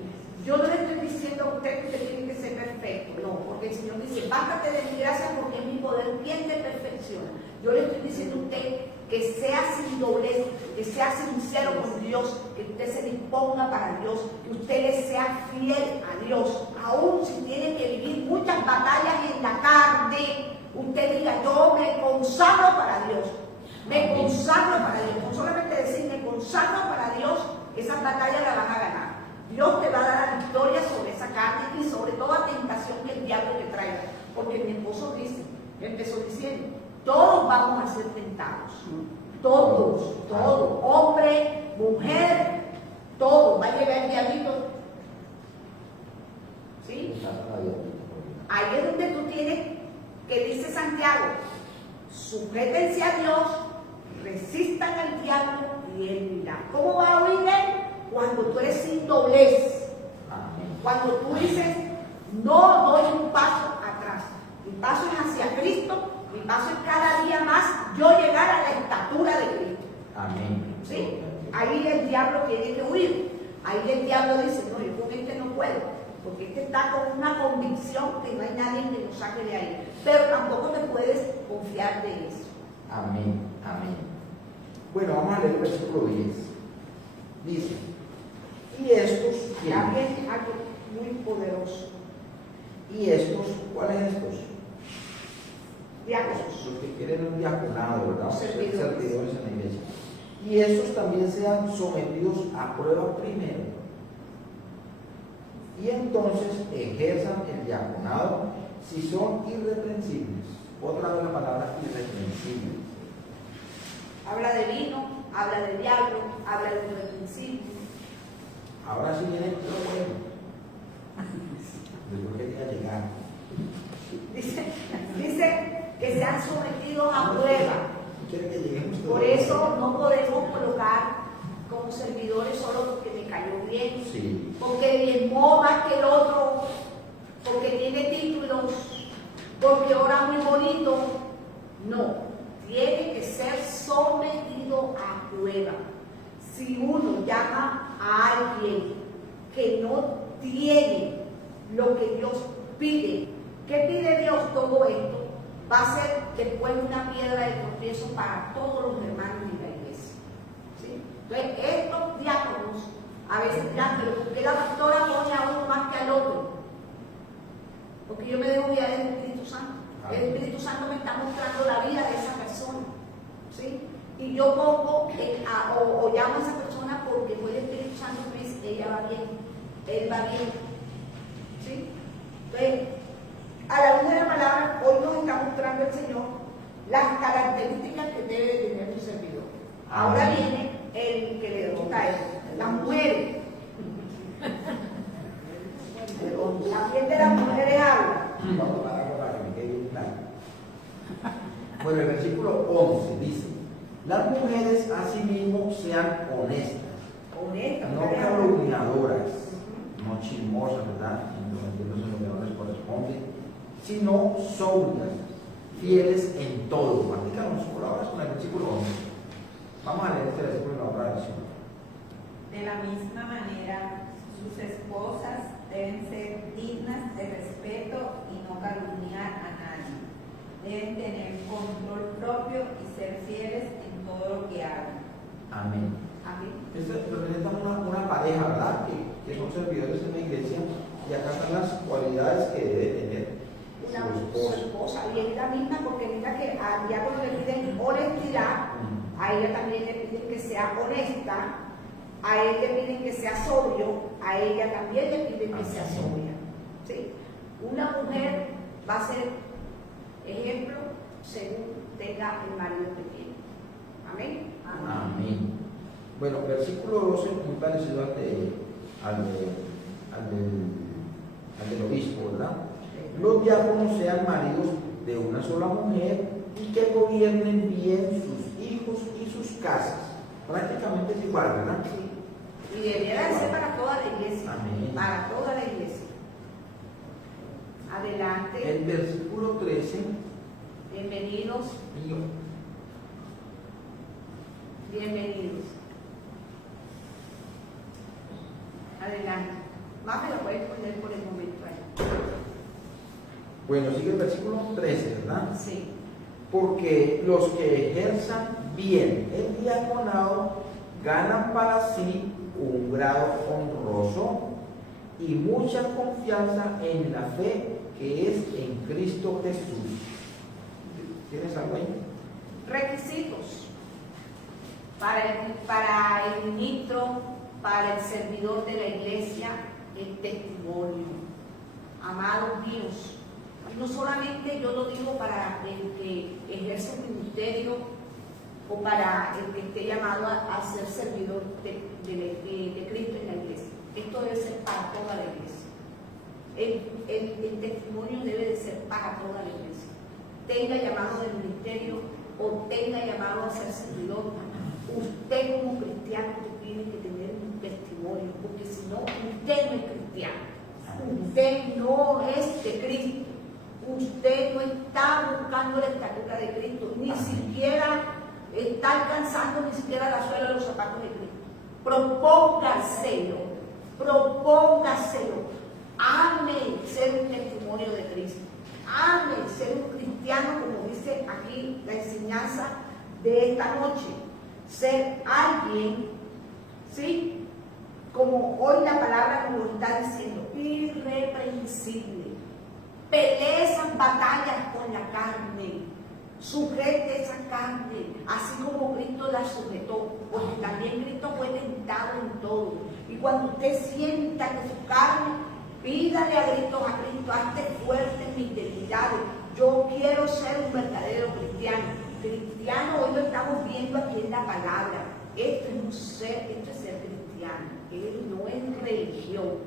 Yo no le estoy diciendo a usted que usted tiene que ser perfecto, no, porque el Señor dice, bástate de mi gracia porque es mi poder quien te perfecciona. Yo le estoy diciendo a usted que sea sin doblez, que sea sincero con Dios, que usted se disponga para Dios, que usted le sea fiel a Dios, aun si tiene que vivir muchas batallas en la carne, usted diga, yo me consagro para Dios, me consagro para Dios, no solamente decir me consagro para Dios, esas batallas las vas a ganar. Dios te va a dar la victoria sobre esa carne y sobre toda tentación que el diablo te traiga. Porque mi esposo dice, empezó diciendo, todos vamos a ser tentados. Todos, hombre, mujer, todos. Va a llegar el diablito. ¿Sí? Ahí es donde tú tienes, que dice Santiago, sujétense a Dios, resistan al diablo y él irá. ¿Cómo va a huir él? Cuando tú eres sin doblez, cuando tú dices, no doy un paso atrás, mi paso es hacia Cristo, mi paso es cada día más yo llegar a la estatura de Cristo. Amén. ¿Sí? Ahí el diablo tiene que huir, ahí el diablo dice, no, yo con este no puedo, porque este está con una convicción que no hay nadie que lo saque de ahí, pero tampoco te puedes confiar de eso. Amén. Bueno, vamos a leer el versículo 10. Dice, y estos, Ya viene algo muy poderoso. ¿y estos? ¿Cuáles estos? Diáconos. Los que quieren un diaconado, ¿verdad? Ser Servidores. servidores en la iglesia. Y estos también sean sometidos a prueba primero. Y entonces ejerzan el diaconado si son irreprensibles. Otra vez la palabra irreprensible. Habla de vino, habla de diablo, habla de irreprensible. Ahora sí viene lo bueno. Yo quería llegar. Dice que sean sometidos a prueba. ¿Quiere que lleguemos? Por eso no podemos colocar como servidores solo porque me cayó bien, Sí. porque diezmó más que el otro, porque tiene títulos, porque ora muy bonito. No, tiene que ser sometido a prueba. Si uno llama a alguien que no tiene lo que Dios pide, ¿qué pide Dios? Todo esto va a ser después una piedra de tropiezo para todos los hermanos de la iglesia. ¿Sí? Entonces, estos diáconos a veces dirán, pero ¿por qué la pastora pone a uno más que al otro? Porque yo me dejo guiar del Espíritu Santo. El Espíritu Santo me está mostrando la vida de esa persona. ¿Sí? Y yo pongo o llamo a esa persona porque fue el Espíritu Santo que me dice, ella va bien, él va bien. ¿Sí? Entonces, a la luz de la palabra, hoy nos está mostrando el Señor las características que debe de tener un servidor. Ahora viene el que le toca a él, las mujeres. La piel de las mujeres habla. Vamos a parar para que me quede bien claro. Bueno, el versículo 11 dice, las mujeres asimismo sean honestas, honesta, no mujeres calumniadoras, Ujú. no chismosas, ¿verdad? Intrometiéndose en lo que no les corresponde, sino sobrias, fieles en todo. Platícanos, colaboras con el versículo 11. Vamos a leer este versículo en la otra versión. De la misma manera, sus esposas deben ser dignas de respeto y no calumniar a nadie. Deben tener control propio y ser fieles en todo lo que hagan. Amén. Amén. Esto representa una pareja, ¿verdad? Que son servidores en la iglesia, y acá están las cualidades que debe tener Su esposa, y es la misma porque mira que a Diácono le piden honestidad, a ella también le piden que sea honesta, a él le piden que sea sobrio, a ella también le piden que sea sobria. ¿Sí? Una mujer va a ser ejemplo según tenga el marido que tiene. Amén. Amén. Bueno, versículo 12, muy parecido al del obispo, ¿verdad? Los diáconos sean maridos de una sola mujer y que gobiernen bien sus hijos y sus casas. Prácticamente es igual, ¿verdad? Sí. Y debiera de ser para toda la iglesia. Amén. Para toda la iglesia. Adelante. El versículo 13. Bienvenidos. Bienvenidos. Adelante. Más me lo puedes poner por el momento ahí. Bueno, sigue el versículo 13, ¿verdad? Sí. Porque los que ejerzan bien el diaconado ganan para sí un grado honroso y mucha confianza en la fe que es en Cristo Jesús. ¿Tienes algo ahí? Requisitos para el ministro, para el servidor de la iglesia, el testimonio. Amados míos, no solamente yo lo digo para el que ejerce un ministerio o para el que esté llamado a ser servidor de Cristo en la iglesia. Esto debe ser para toda la iglesia. El testimonio debe de ser para toda la iglesia. Tenga llamado del ministerio o tenga llamado a ser servidor, usted como cristiano tiene que tener un testimonio, porque si no, usted no es cristiano, usted no es de Cristo, usted no está buscando la estatura de Cristo, ni siquiera está alcanzando ni siquiera la suela de los zapatos de Cristo. Propóngaselo, ame ser un testimonio de Cristo. Ame ser un cristiano, como dice aquí la enseñanza de esta noche. Ser alguien, ¿sí? Como hoy la palabra nos lo está diciendo, irreprensible. Pelee esas batallas con la carne. Sujete esa carne, así como Cristo la sujetó, porque también Cristo fue tentado en todo. Y cuando usted sienta que su carne, pídale a gritos a Cristo, hazte fuerte en mis debilidades. Yo quiero ser un verdadero cristiano. Cristiano, hoy lo estamos viendo aquí en la palabra. Esto es ser cristiano. Él no es religión,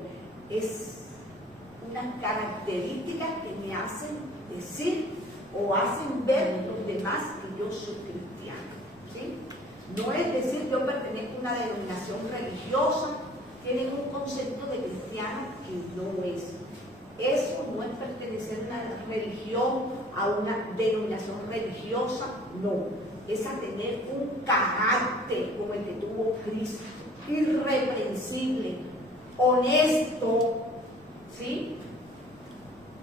es unas características que me hacen decir o hacen ver los demás que yo soy cristiano. ¿Sí? No es decir yo pertenezco a una denominación religiosa. Tienen un concepto de cristiano que no es. Eso no es pertenecer a una religión, a una denominación religiosa, no. Es a tener un carácter como el que tuvo Cristo, irreprensible, honesto, ¿sí?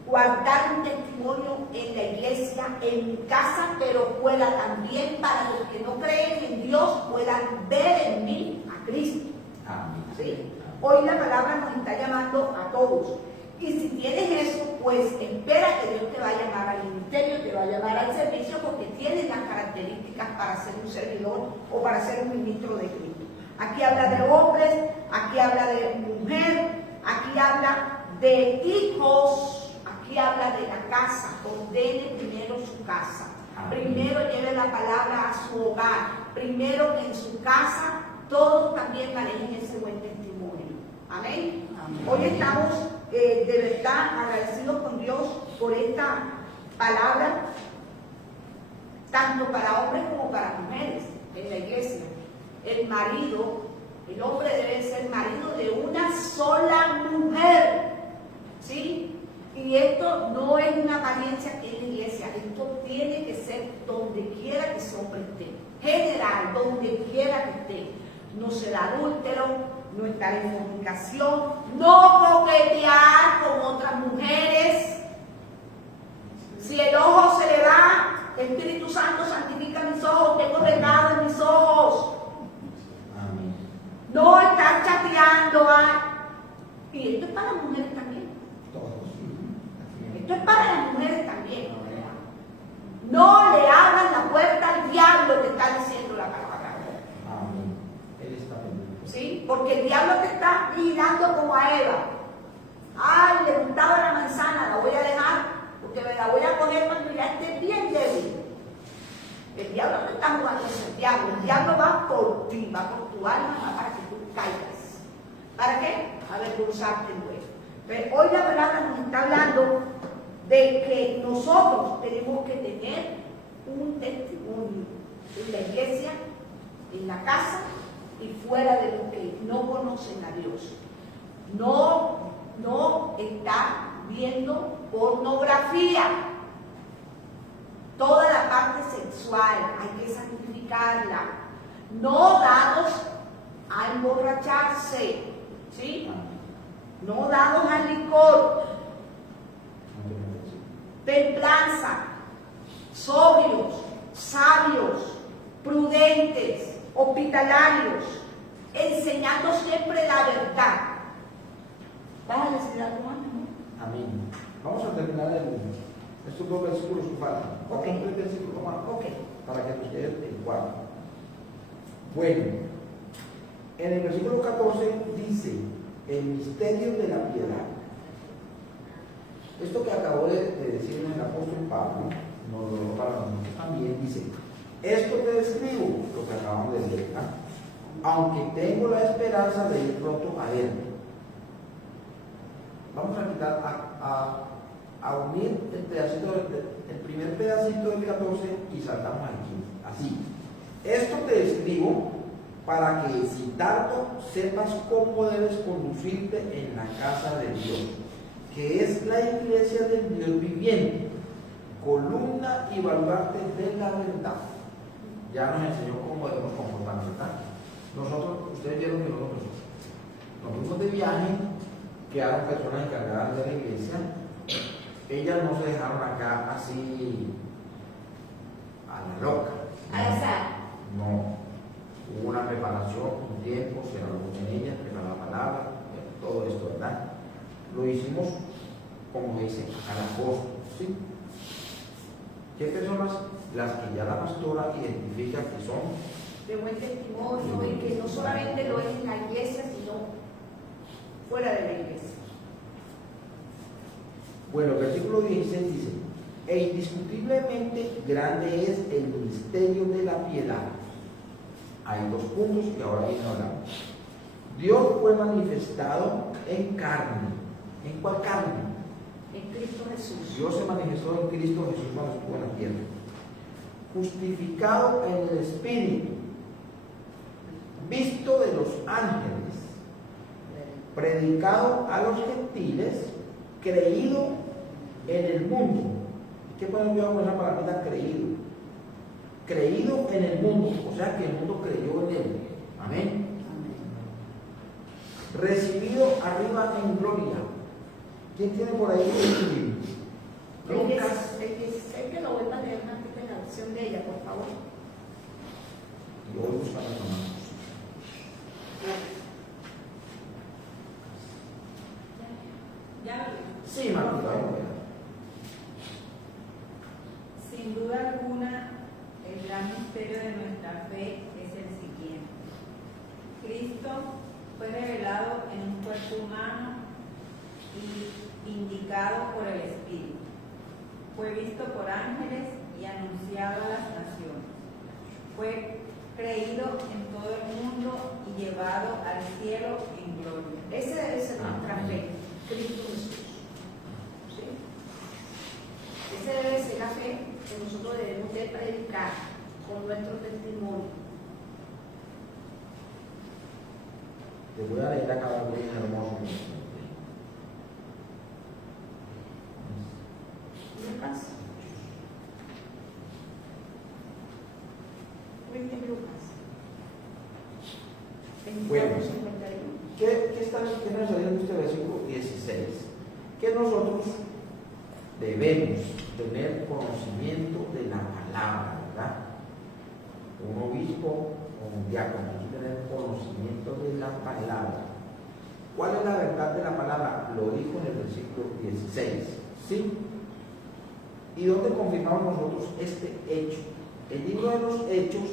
Guardar un testimonio en la iglesia, en mi casa, pero fuera también para los que no creen en Dios puedan ver en mí a Cristo. Amén. ¿Sí? Hoy la palabra nos está llamando a todos. Y si tienes eso, pues espera que Dios te va a llamar al ministerio, te va a llamar al servicio, porque tienes las características para ser un servidor o para ser un ministro de Cristo. Aquí habla de hombres, aquí habla de mujer, aquí habla de hijos, aquí habla de la casa. Ordene primero su casa. Primero lleve la palabra a su hogar. Primero que en su casa todos también manejen ese buen testimonio. Amén. Amén. Hoy estamos de verdad agradecidos con Dios por esta palabra, tanto para hombres como para mujeres en la iglesia. El marido El hombre debe ser marido de una sola mujer. ¿Sí? Y esto no es una apariencia que en la iglesia, esto tiene que ser donde quiera que ese hombre esté. General, donde quiera que esté. No ser adúltero, no estar en fornicación, no coquetear con otras mujeres. Si el ojo se le da, Espíritu Santo santifica mis ojos, tengo pecado en mis ojos. Amén. No estar chateando. Y esto es para las mujeres también. Todos. Esto es para las mujeres también. No le abran la puerta al diablo, que está diciendo la palabra. Amén. Él está pendiente. ¿Sí? Porque el diablo te está vigilando como a Eva. Ay, le gustaba la manzana, la voy a dejar, porque me la voy a poner cuando ya esté bien débil. El diablo no está jugando con el diablo va por ti, va por tu alma, va para que tú caigas. ¿Para qué? Avergonzarte luego. Pero hoy la palabra nos está hablando de que nosotros tenemos que tener un testimonio en la iglesia, en la casa y fuera de los que no conocen a Dios. No está viendo pornografía. Toda la parte sexual hay que santificarla. No dados a emborracharse, ¿sí? No dados al licor. Templanza, sobrios, sabios, prudentes, hospitalarios, enseñando siempre la verdad. ¿Vas a decir algo más? Amén. Vamos a terminar estos dos versículos que faltan. Ok. Tres versículos más. Ok. Para que nos quede el cuarto. Bueno, en el versículo 14 dice: el misterio de la piedad. Esto que acabó de decir el apóstol Pablo, nos lo dio para nosotros también, dice: esto te escribo, lo que acabamos de leer, aunque tengo la esperanza de ir pronto a él. Vamos a quitar, a unir el pedacito, el primer pedacito del 14 y saltamos al 15. Así: esto te escribo para que si tardo sepas cómo debes conducirte en la casa de Dios, que es la iglesia del Dios viviente, columna y baluarte de la verdad. Ya nos enseñó cómo debemos comportarnos, ¿verdad? Nosotros, ustedes vieron que nosotros nos fuimos de viaje, quedaron personas encargadas de la iglesia. Ellas no se dejaron acá así a la loca. Al azar. No. Hubo una preparación, un tiempo, se habló con ellas, preparó la palabra, todo esto, ¿verdad? Lo hicimos, como dice, a la costa, ¿sí? ¿Qué personas? Las que ya la pastora identifica que son De buen testimonio y que no solamente lo es en la iglesia, sino fuera de la iglesia. Bueno, el versículo 16 dice: e indiscutiblemente grande es el misterio de la piedad. Hay dos puntos que ahora vienen hablando. Dios fue manifestado en carne. ¿En cuál carne? En Cristo Jesús. Dios se manifestó en Cristo Jesús cuando estuvo en la tierra. Justificado en el Espíritu, visto de los ángeles, predicado a los gentiles, creído en el mundo. ¿Qué podemos ver con esa palabra creído? Creído en el mundo, o sea que el mundo creyó en él. Amén. Recibido arriba en gloria. ¿Quién tiene por ahí el libro? El que lo vuelva a leer antes de la versión de ella, por favor. Y hoy buscamos a Marcos. Ya lo leí. Sí, Marcos, vamos a ver. Sin duda alguna, el gran misterio de nuestra fe es el siguiente. Cristo fue revelado en un cuerpo humano y indicado por el Espíritu. Fue visto por ángeles y anunciado a las naciones. Fue creído en todo el mundo y llevado al cielo en gloria. Esa debe ser nuestra fe, Cristo Jesús. ¿Sí? Esa debe ser la fe que nosotros debemos de predicar con nuestro testimonio. Les voy a leer acá algo bien hermoso. Lucas. Lucas. Bueno, 51. ¿Qué nos salió en este versículo 16? Que nosotros debemos tener conocimiento de la palabra, ¿verdad? Un obispo o un diácono hay que tener conocimiento de la palabra. ¿Cuál es la verdad de la palabra? Lo dijo en el versículo 16, ¿sí? ¿Y dónde confirmamos nosotros este hecho? El libro de los Hechos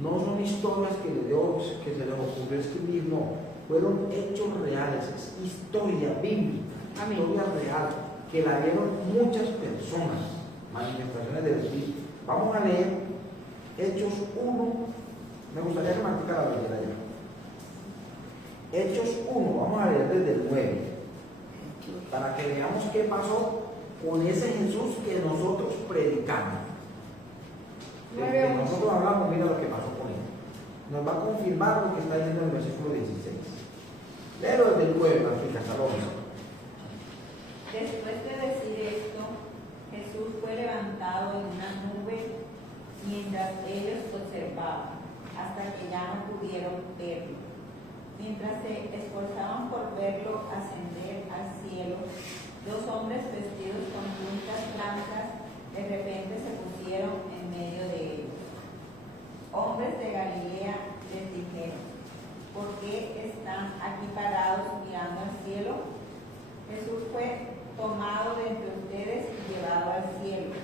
no son historias que se les ocurrió escribir, no. Fueron hechos reales, es historia bíblica, Amén. historia real, que la vieron muchas personas, manifestaciones del Espíritu. Vamos a leer Hechos 1, me gustaría que Martica la leyera ya. Hechos 1, vamos a leer desde el 9, para que veamos qué pasó con ese Jesús que nosotros predicamos. Del que nosotros hablamos, mira lo que pasó con él. Nos va a confirmar lo que está diciendo en el versículo 16. Léelo desde el 9, Martica, hasta el 11. Después de decir esto, Jesús fue levantado en una nube mientras ellos observaban, hasta que ya no pudieron verlo. Mientras se esforzaban por verlo ascender al cielo, dos hombres vestidos con túnicas blancas de repente se pusieron en medio de ellos. Hombres de Galilea, les dijeron, ¿por qué están aquí parados mirando al cielo? Jesús fue tomado de entre ustedes y llevado al cielo,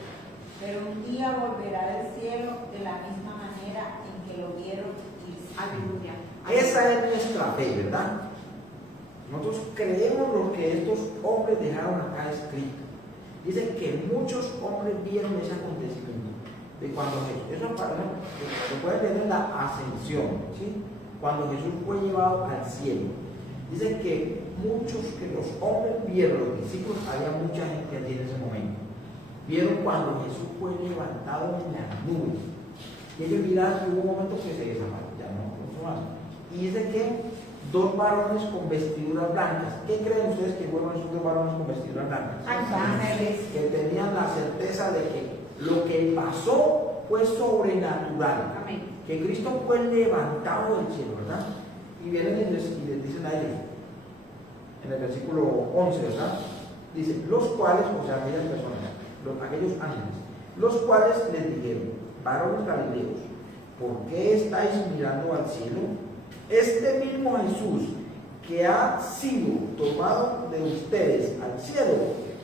pero un día volverá del cielo de la misma manera en que lo vieron irse. Aleluya. Esa es nuestra fe, ¿verdad? Nosotros creemos lo que estos hombres dejaron acá escrito. Dicen que muchos hombres vieron ese acontecimiento de cuando Jesús, eso se puede tener la ascensión, ¿sí? Cuando Jesús fue llevado al cielo. Dicen que los hombres vieron, los discípulos, había mucha gente allí en ese momento. Vieron cuando Jesús fue levantado en las nubes. Y ellos miraron que hubo un momento que se desapareció, ya no más. Y dice que dos varones con vestiduras blancas. ¿Qué creen ustedes que fueron esos dos varones con vestiduras blancas? Ángeles. Que tenían la certeza de que lo que pasó fue sobrenatural. Amén. Que Cristo fue levantado del cielo, ¿verdad? Y vienen y les dicen a ellos, en el versículo 11, ¿verdad? Dice, los cuales, o sea, aquellas personas, aquellos ángeles, los cuales les dijeron, varones galileos, ¿por qué estáis mirando al cielo? Este mismo Jesús que ha sido tomado de ustedes al cielo,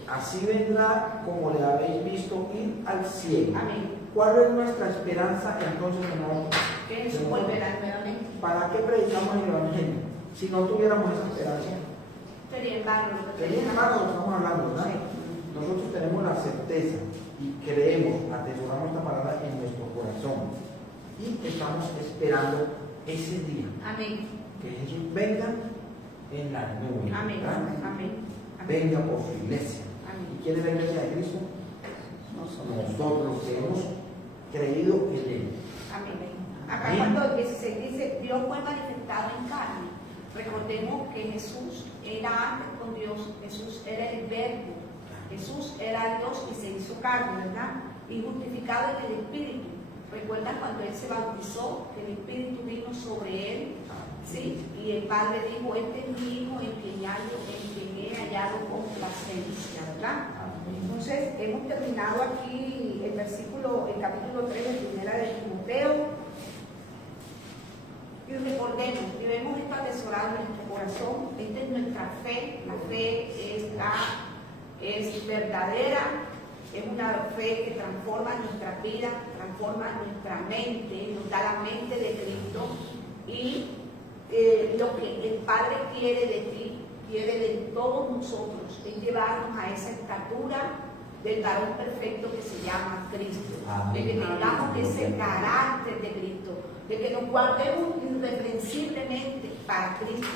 así vendrá como le habéis visto ir al cielo. Amén. ¿Cuál es nuestra esperanza entonces, hermanos? Que Jesús volverá nuevamente. ¿Para qué predicamos el Evangelio? Si no tuviéramos esa esperanza. Sería en vano. Sería en vano lo que estamos hablando, ¿verdad? Nosotros tenemos la certeza y creemos, atesoramos esta palabra en nuestro corazón y estamos esperando ese día. Amén. Que Jesús venga en la nube. Amén. ¿verdad? Amén. Venga por su iglesia. Amén. ¿Y quién es la iglesia de Cristo? Nosotros los que hemos creído en Él. Amén. Acá Amén. cuando el 16 dice, Dios fue manifestado en carne. Recordemos que Jesús era antes con Dios, Jesús era el verbo, Jesús era Dios y se hizo carne, ¿verdad? Y justificado en el Espíritu. ¿Recuerdan cuando Él se bautizó, que el Espíritu vino sobre Él? ¿Sí? Y el Padre dijo, este es mi Hijo en quien he hallado complacencia, ¿verdad? Entonces, hemos terminado aquí el capítulo 3 de Primera de Timoteo. Y recordemos, debemos estar atesorados en nuestro corazón. Esta es nuestra fe. La fe es verdadera. Es una fe que transforma nuestra vida, transforma nuestra mente, nos da la mente de Cristo. Y lo que el Padre quiere de ti, quiere de todos nosotros, es llevarnos a esa estatura del varón perfecto que se llama Cristo. De que tengamos ese carácter de Cristo, de que nos guardemos irreprensiblemente para Cristo.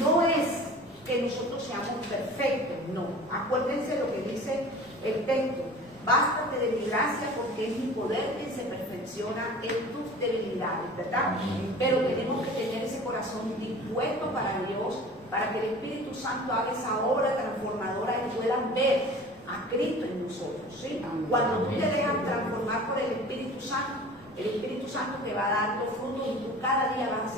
No es que nosotros seamos perfectos, no. Acuérdense lo que dice el texto. Bástate de mi gracia porque es mi poder que se perfecciona perfecciona en tus debilidades, ¿verdad? Pero tenemos que tener ese corazón dispuesto para Dios, para que el Espíritu Santo haga esa obra transformadora y puedan ver a Cristo en nosotros, ¿sí? Cuando tú te dejas transformar por el Espíritu Santo te va dando frutos y tú cada día vas a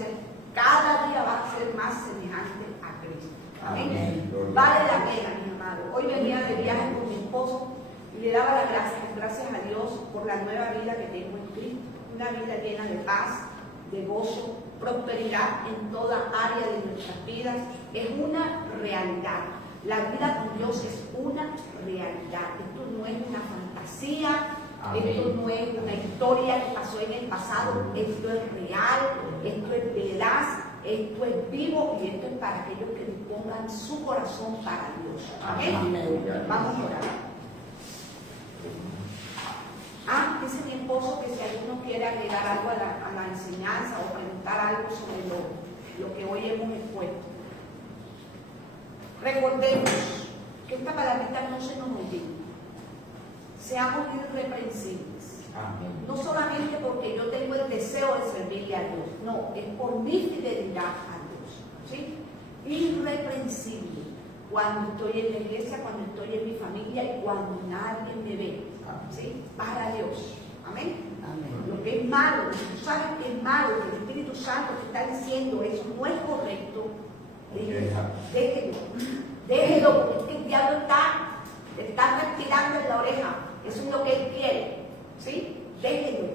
ser más semejante a Cristo. Amén. Vale la pena, mi amado. Hoy venía de viaje con mi esposo y le daba las gracias a Dios por la nueva vida que tengo en Cristo. Una vida llena de paz, de gozo, prosperidad en toda área de nuestras vidas. Es una realidad. La vida con Dios es una realidad. Esto no es una fantasía. Amén. Esto no es una historia que pasó en el pasado. Esto es real. Esto es veraz. Esto es vivo y esto es para aquellos que dispongan su corazón para Dios. Amén. Amén. Vamos a orar. Dice mi esposo que si alguno quiere agregar algo a la enseñanza o preguntar algo sobre lo que hoy hemos expuesto. Recordemos que esta palabrita no se nos olvide. Seamos irreprensibles. Amén. No solamente porque yo tengo el deseo de servirle a Dios, no, es por mi fidelidad a Dios. ¿Sí? Irreprensible cuando estoy en la iglesia, cuando estoy en mi familia y cuando nadie me ve. ¿Sí? Para Dios. Amén. Amén. Lo que es malo, si tú sabes que es malo, que el Espíritu Santo te está diciendo eso no es correcto, déjelo, porque es que el diablo te está respirando en la oreja. Eso es lo que él quiere. ¿Sí? Déjelo.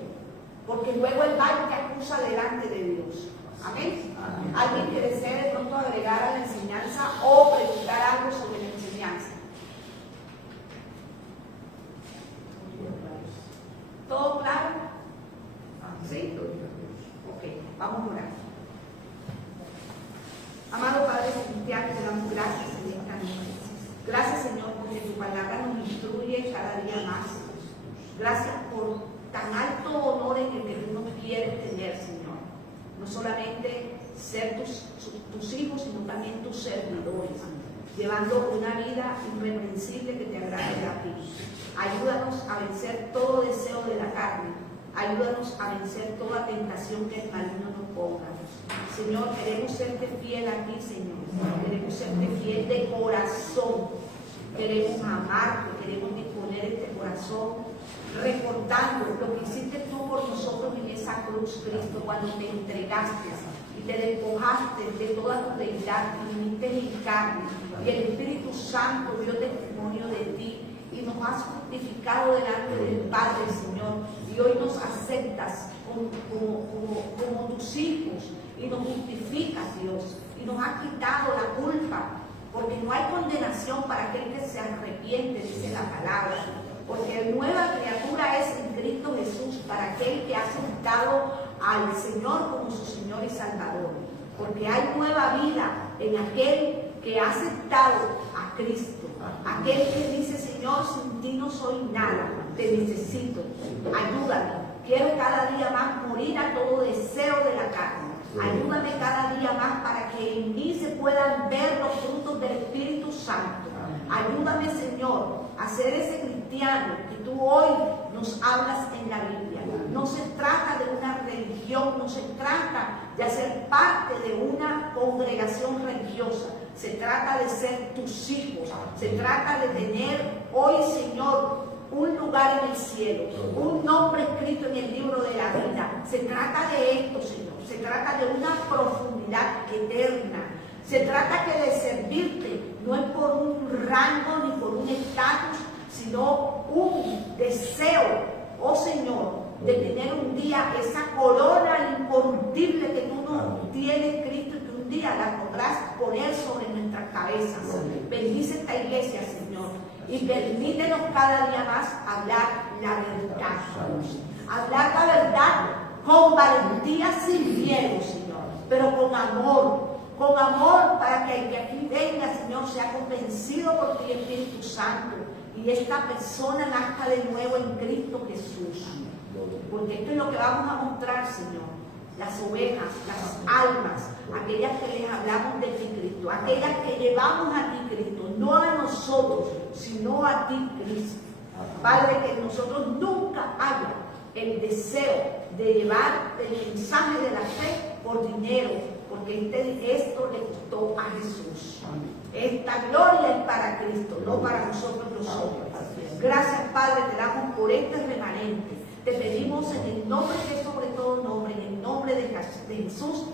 Porque luego él va y te acusa delante de Dios. Amén. Amén. Alguien que desee de pronto agregar a la enseñanza o preguntar algo sobre la enseñanza. ¿Todo claro? ¿Sí? Ok, vamos a orar. Amado Padre Celestial, te damos gracias en esta noche. Gracias, Señor, porque tu palabra nos instruye cada día más. Gracias por tan alto honor en el que tú nos quieres tener, Señor. No solamente ser tus hijos, sino también tus servidores, llevando una vida irreprensible que te agrade a ti. Ayúdanos a vencer todo deseo de la carne. Ayúdanos a vencer toda tentación que el maligno nos ponga. Señor, queremos serte fiel a ti, Señor. Queremos serte fiel de corazón. Queremos amarte, queremos disponer este corazón, recordando lo que hiciste tú por nosotros en esa cruz, Cristo, cuando te entregaste y te despojaste de toda tu deidad y viniste en carne. Y el Espíritu Santo dio testimonio de ti. Y nos has justificado delante del Padre, Señor, y hoy nos aceptas como tus hijos y nos justificas, Dios, y nos has quitado la culpa, porque no hay condenación para aquel que se arrepiente, dice la palabra, porque nueva criatura es en Cristo Jesús para aquel que ha aceptado al Señor como su Señor y Salvador, porque hay nueva vida en aquel que ha aceptado a Cristo. Aquel que dice, Señor, sin ti no soy nada, te necesito, ayúdame, quiero cada día más morir a todo deseo de la carne, ayúdame cada día más para que en mí se puedan ver los frutos del Espíritu Santo, ayúdame, Señor, a ser ese cristiano que tú hoy nos hablas en la Biblia. No se trata de una religión, no se trata de hacer parte de una congregación religiosa. Se trata de ser tus hijos. Se trata de tener hoy, Señor, un lugar en el cielo, un nombre escrito en el libro de la vida. Se trata de esto, Señor. Se trata de una profundidad eterna. Se trata que de servirte no es por un rango ni por un estatus, sino un deseo, oh Señor, de tener un día esa corona incorruptible que tú nos tienes, Cristo, y que un día la podrás poner sobre nuestras cabezas. Bendice esta iglesia, Señor, y permítenos cada día más hablar la verdad. Hablar la verdad con valentía, sin miedo, Señor, pero con amor para que el que aquí venga, Señor, sea convencido por ti, Espíritu Santo, y esta persona nazca de nuevo en Cristo Jesús. Porque esto es lo que vamos a mostrar, Señor. Las ovejas, las almas, aquellas que les hablamos de ti, Cristo, aquellas que llevamos a ti, Cristo, no a nosotros, sino a ti, Cristo. Padre, que en nosotros nunca haya el deseo de llevar el mensaje de la fe por dinero, porque esto le costó a Jesús. Esta gloria es para Cristo, no para nosotros los hombres. Gracias, Padre, te damos por este remanente. Te pedimos en el nombre que es sobre todo nombre, en el nombre de Jesús,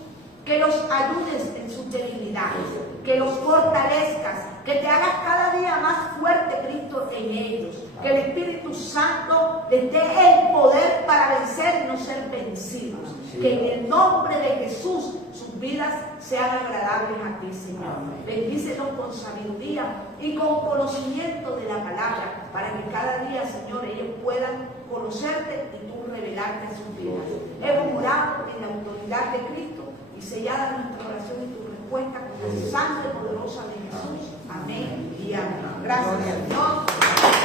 que los ayudes en sus debilidades, que los fortalezcas, que te hagas cada día más fuerte, Cristo, en ellos. Que el Espíritu Santo les dé el poder para vencer y no ser vencidos. Que en el nombre de Jesús sus vidas sean agradables a ti, Señor. Bendícelos con sabiduría y con conocimiento de la palabra, para que cada día, Señor, ellos puedan conocerte y tú revelarte a sus vidas. Hemos orado en la autoridad de Cristo y sellada nuestra oración y tu respuesta con la sangre poderosa de Jesús. Amén y amén. Gracias, Señor.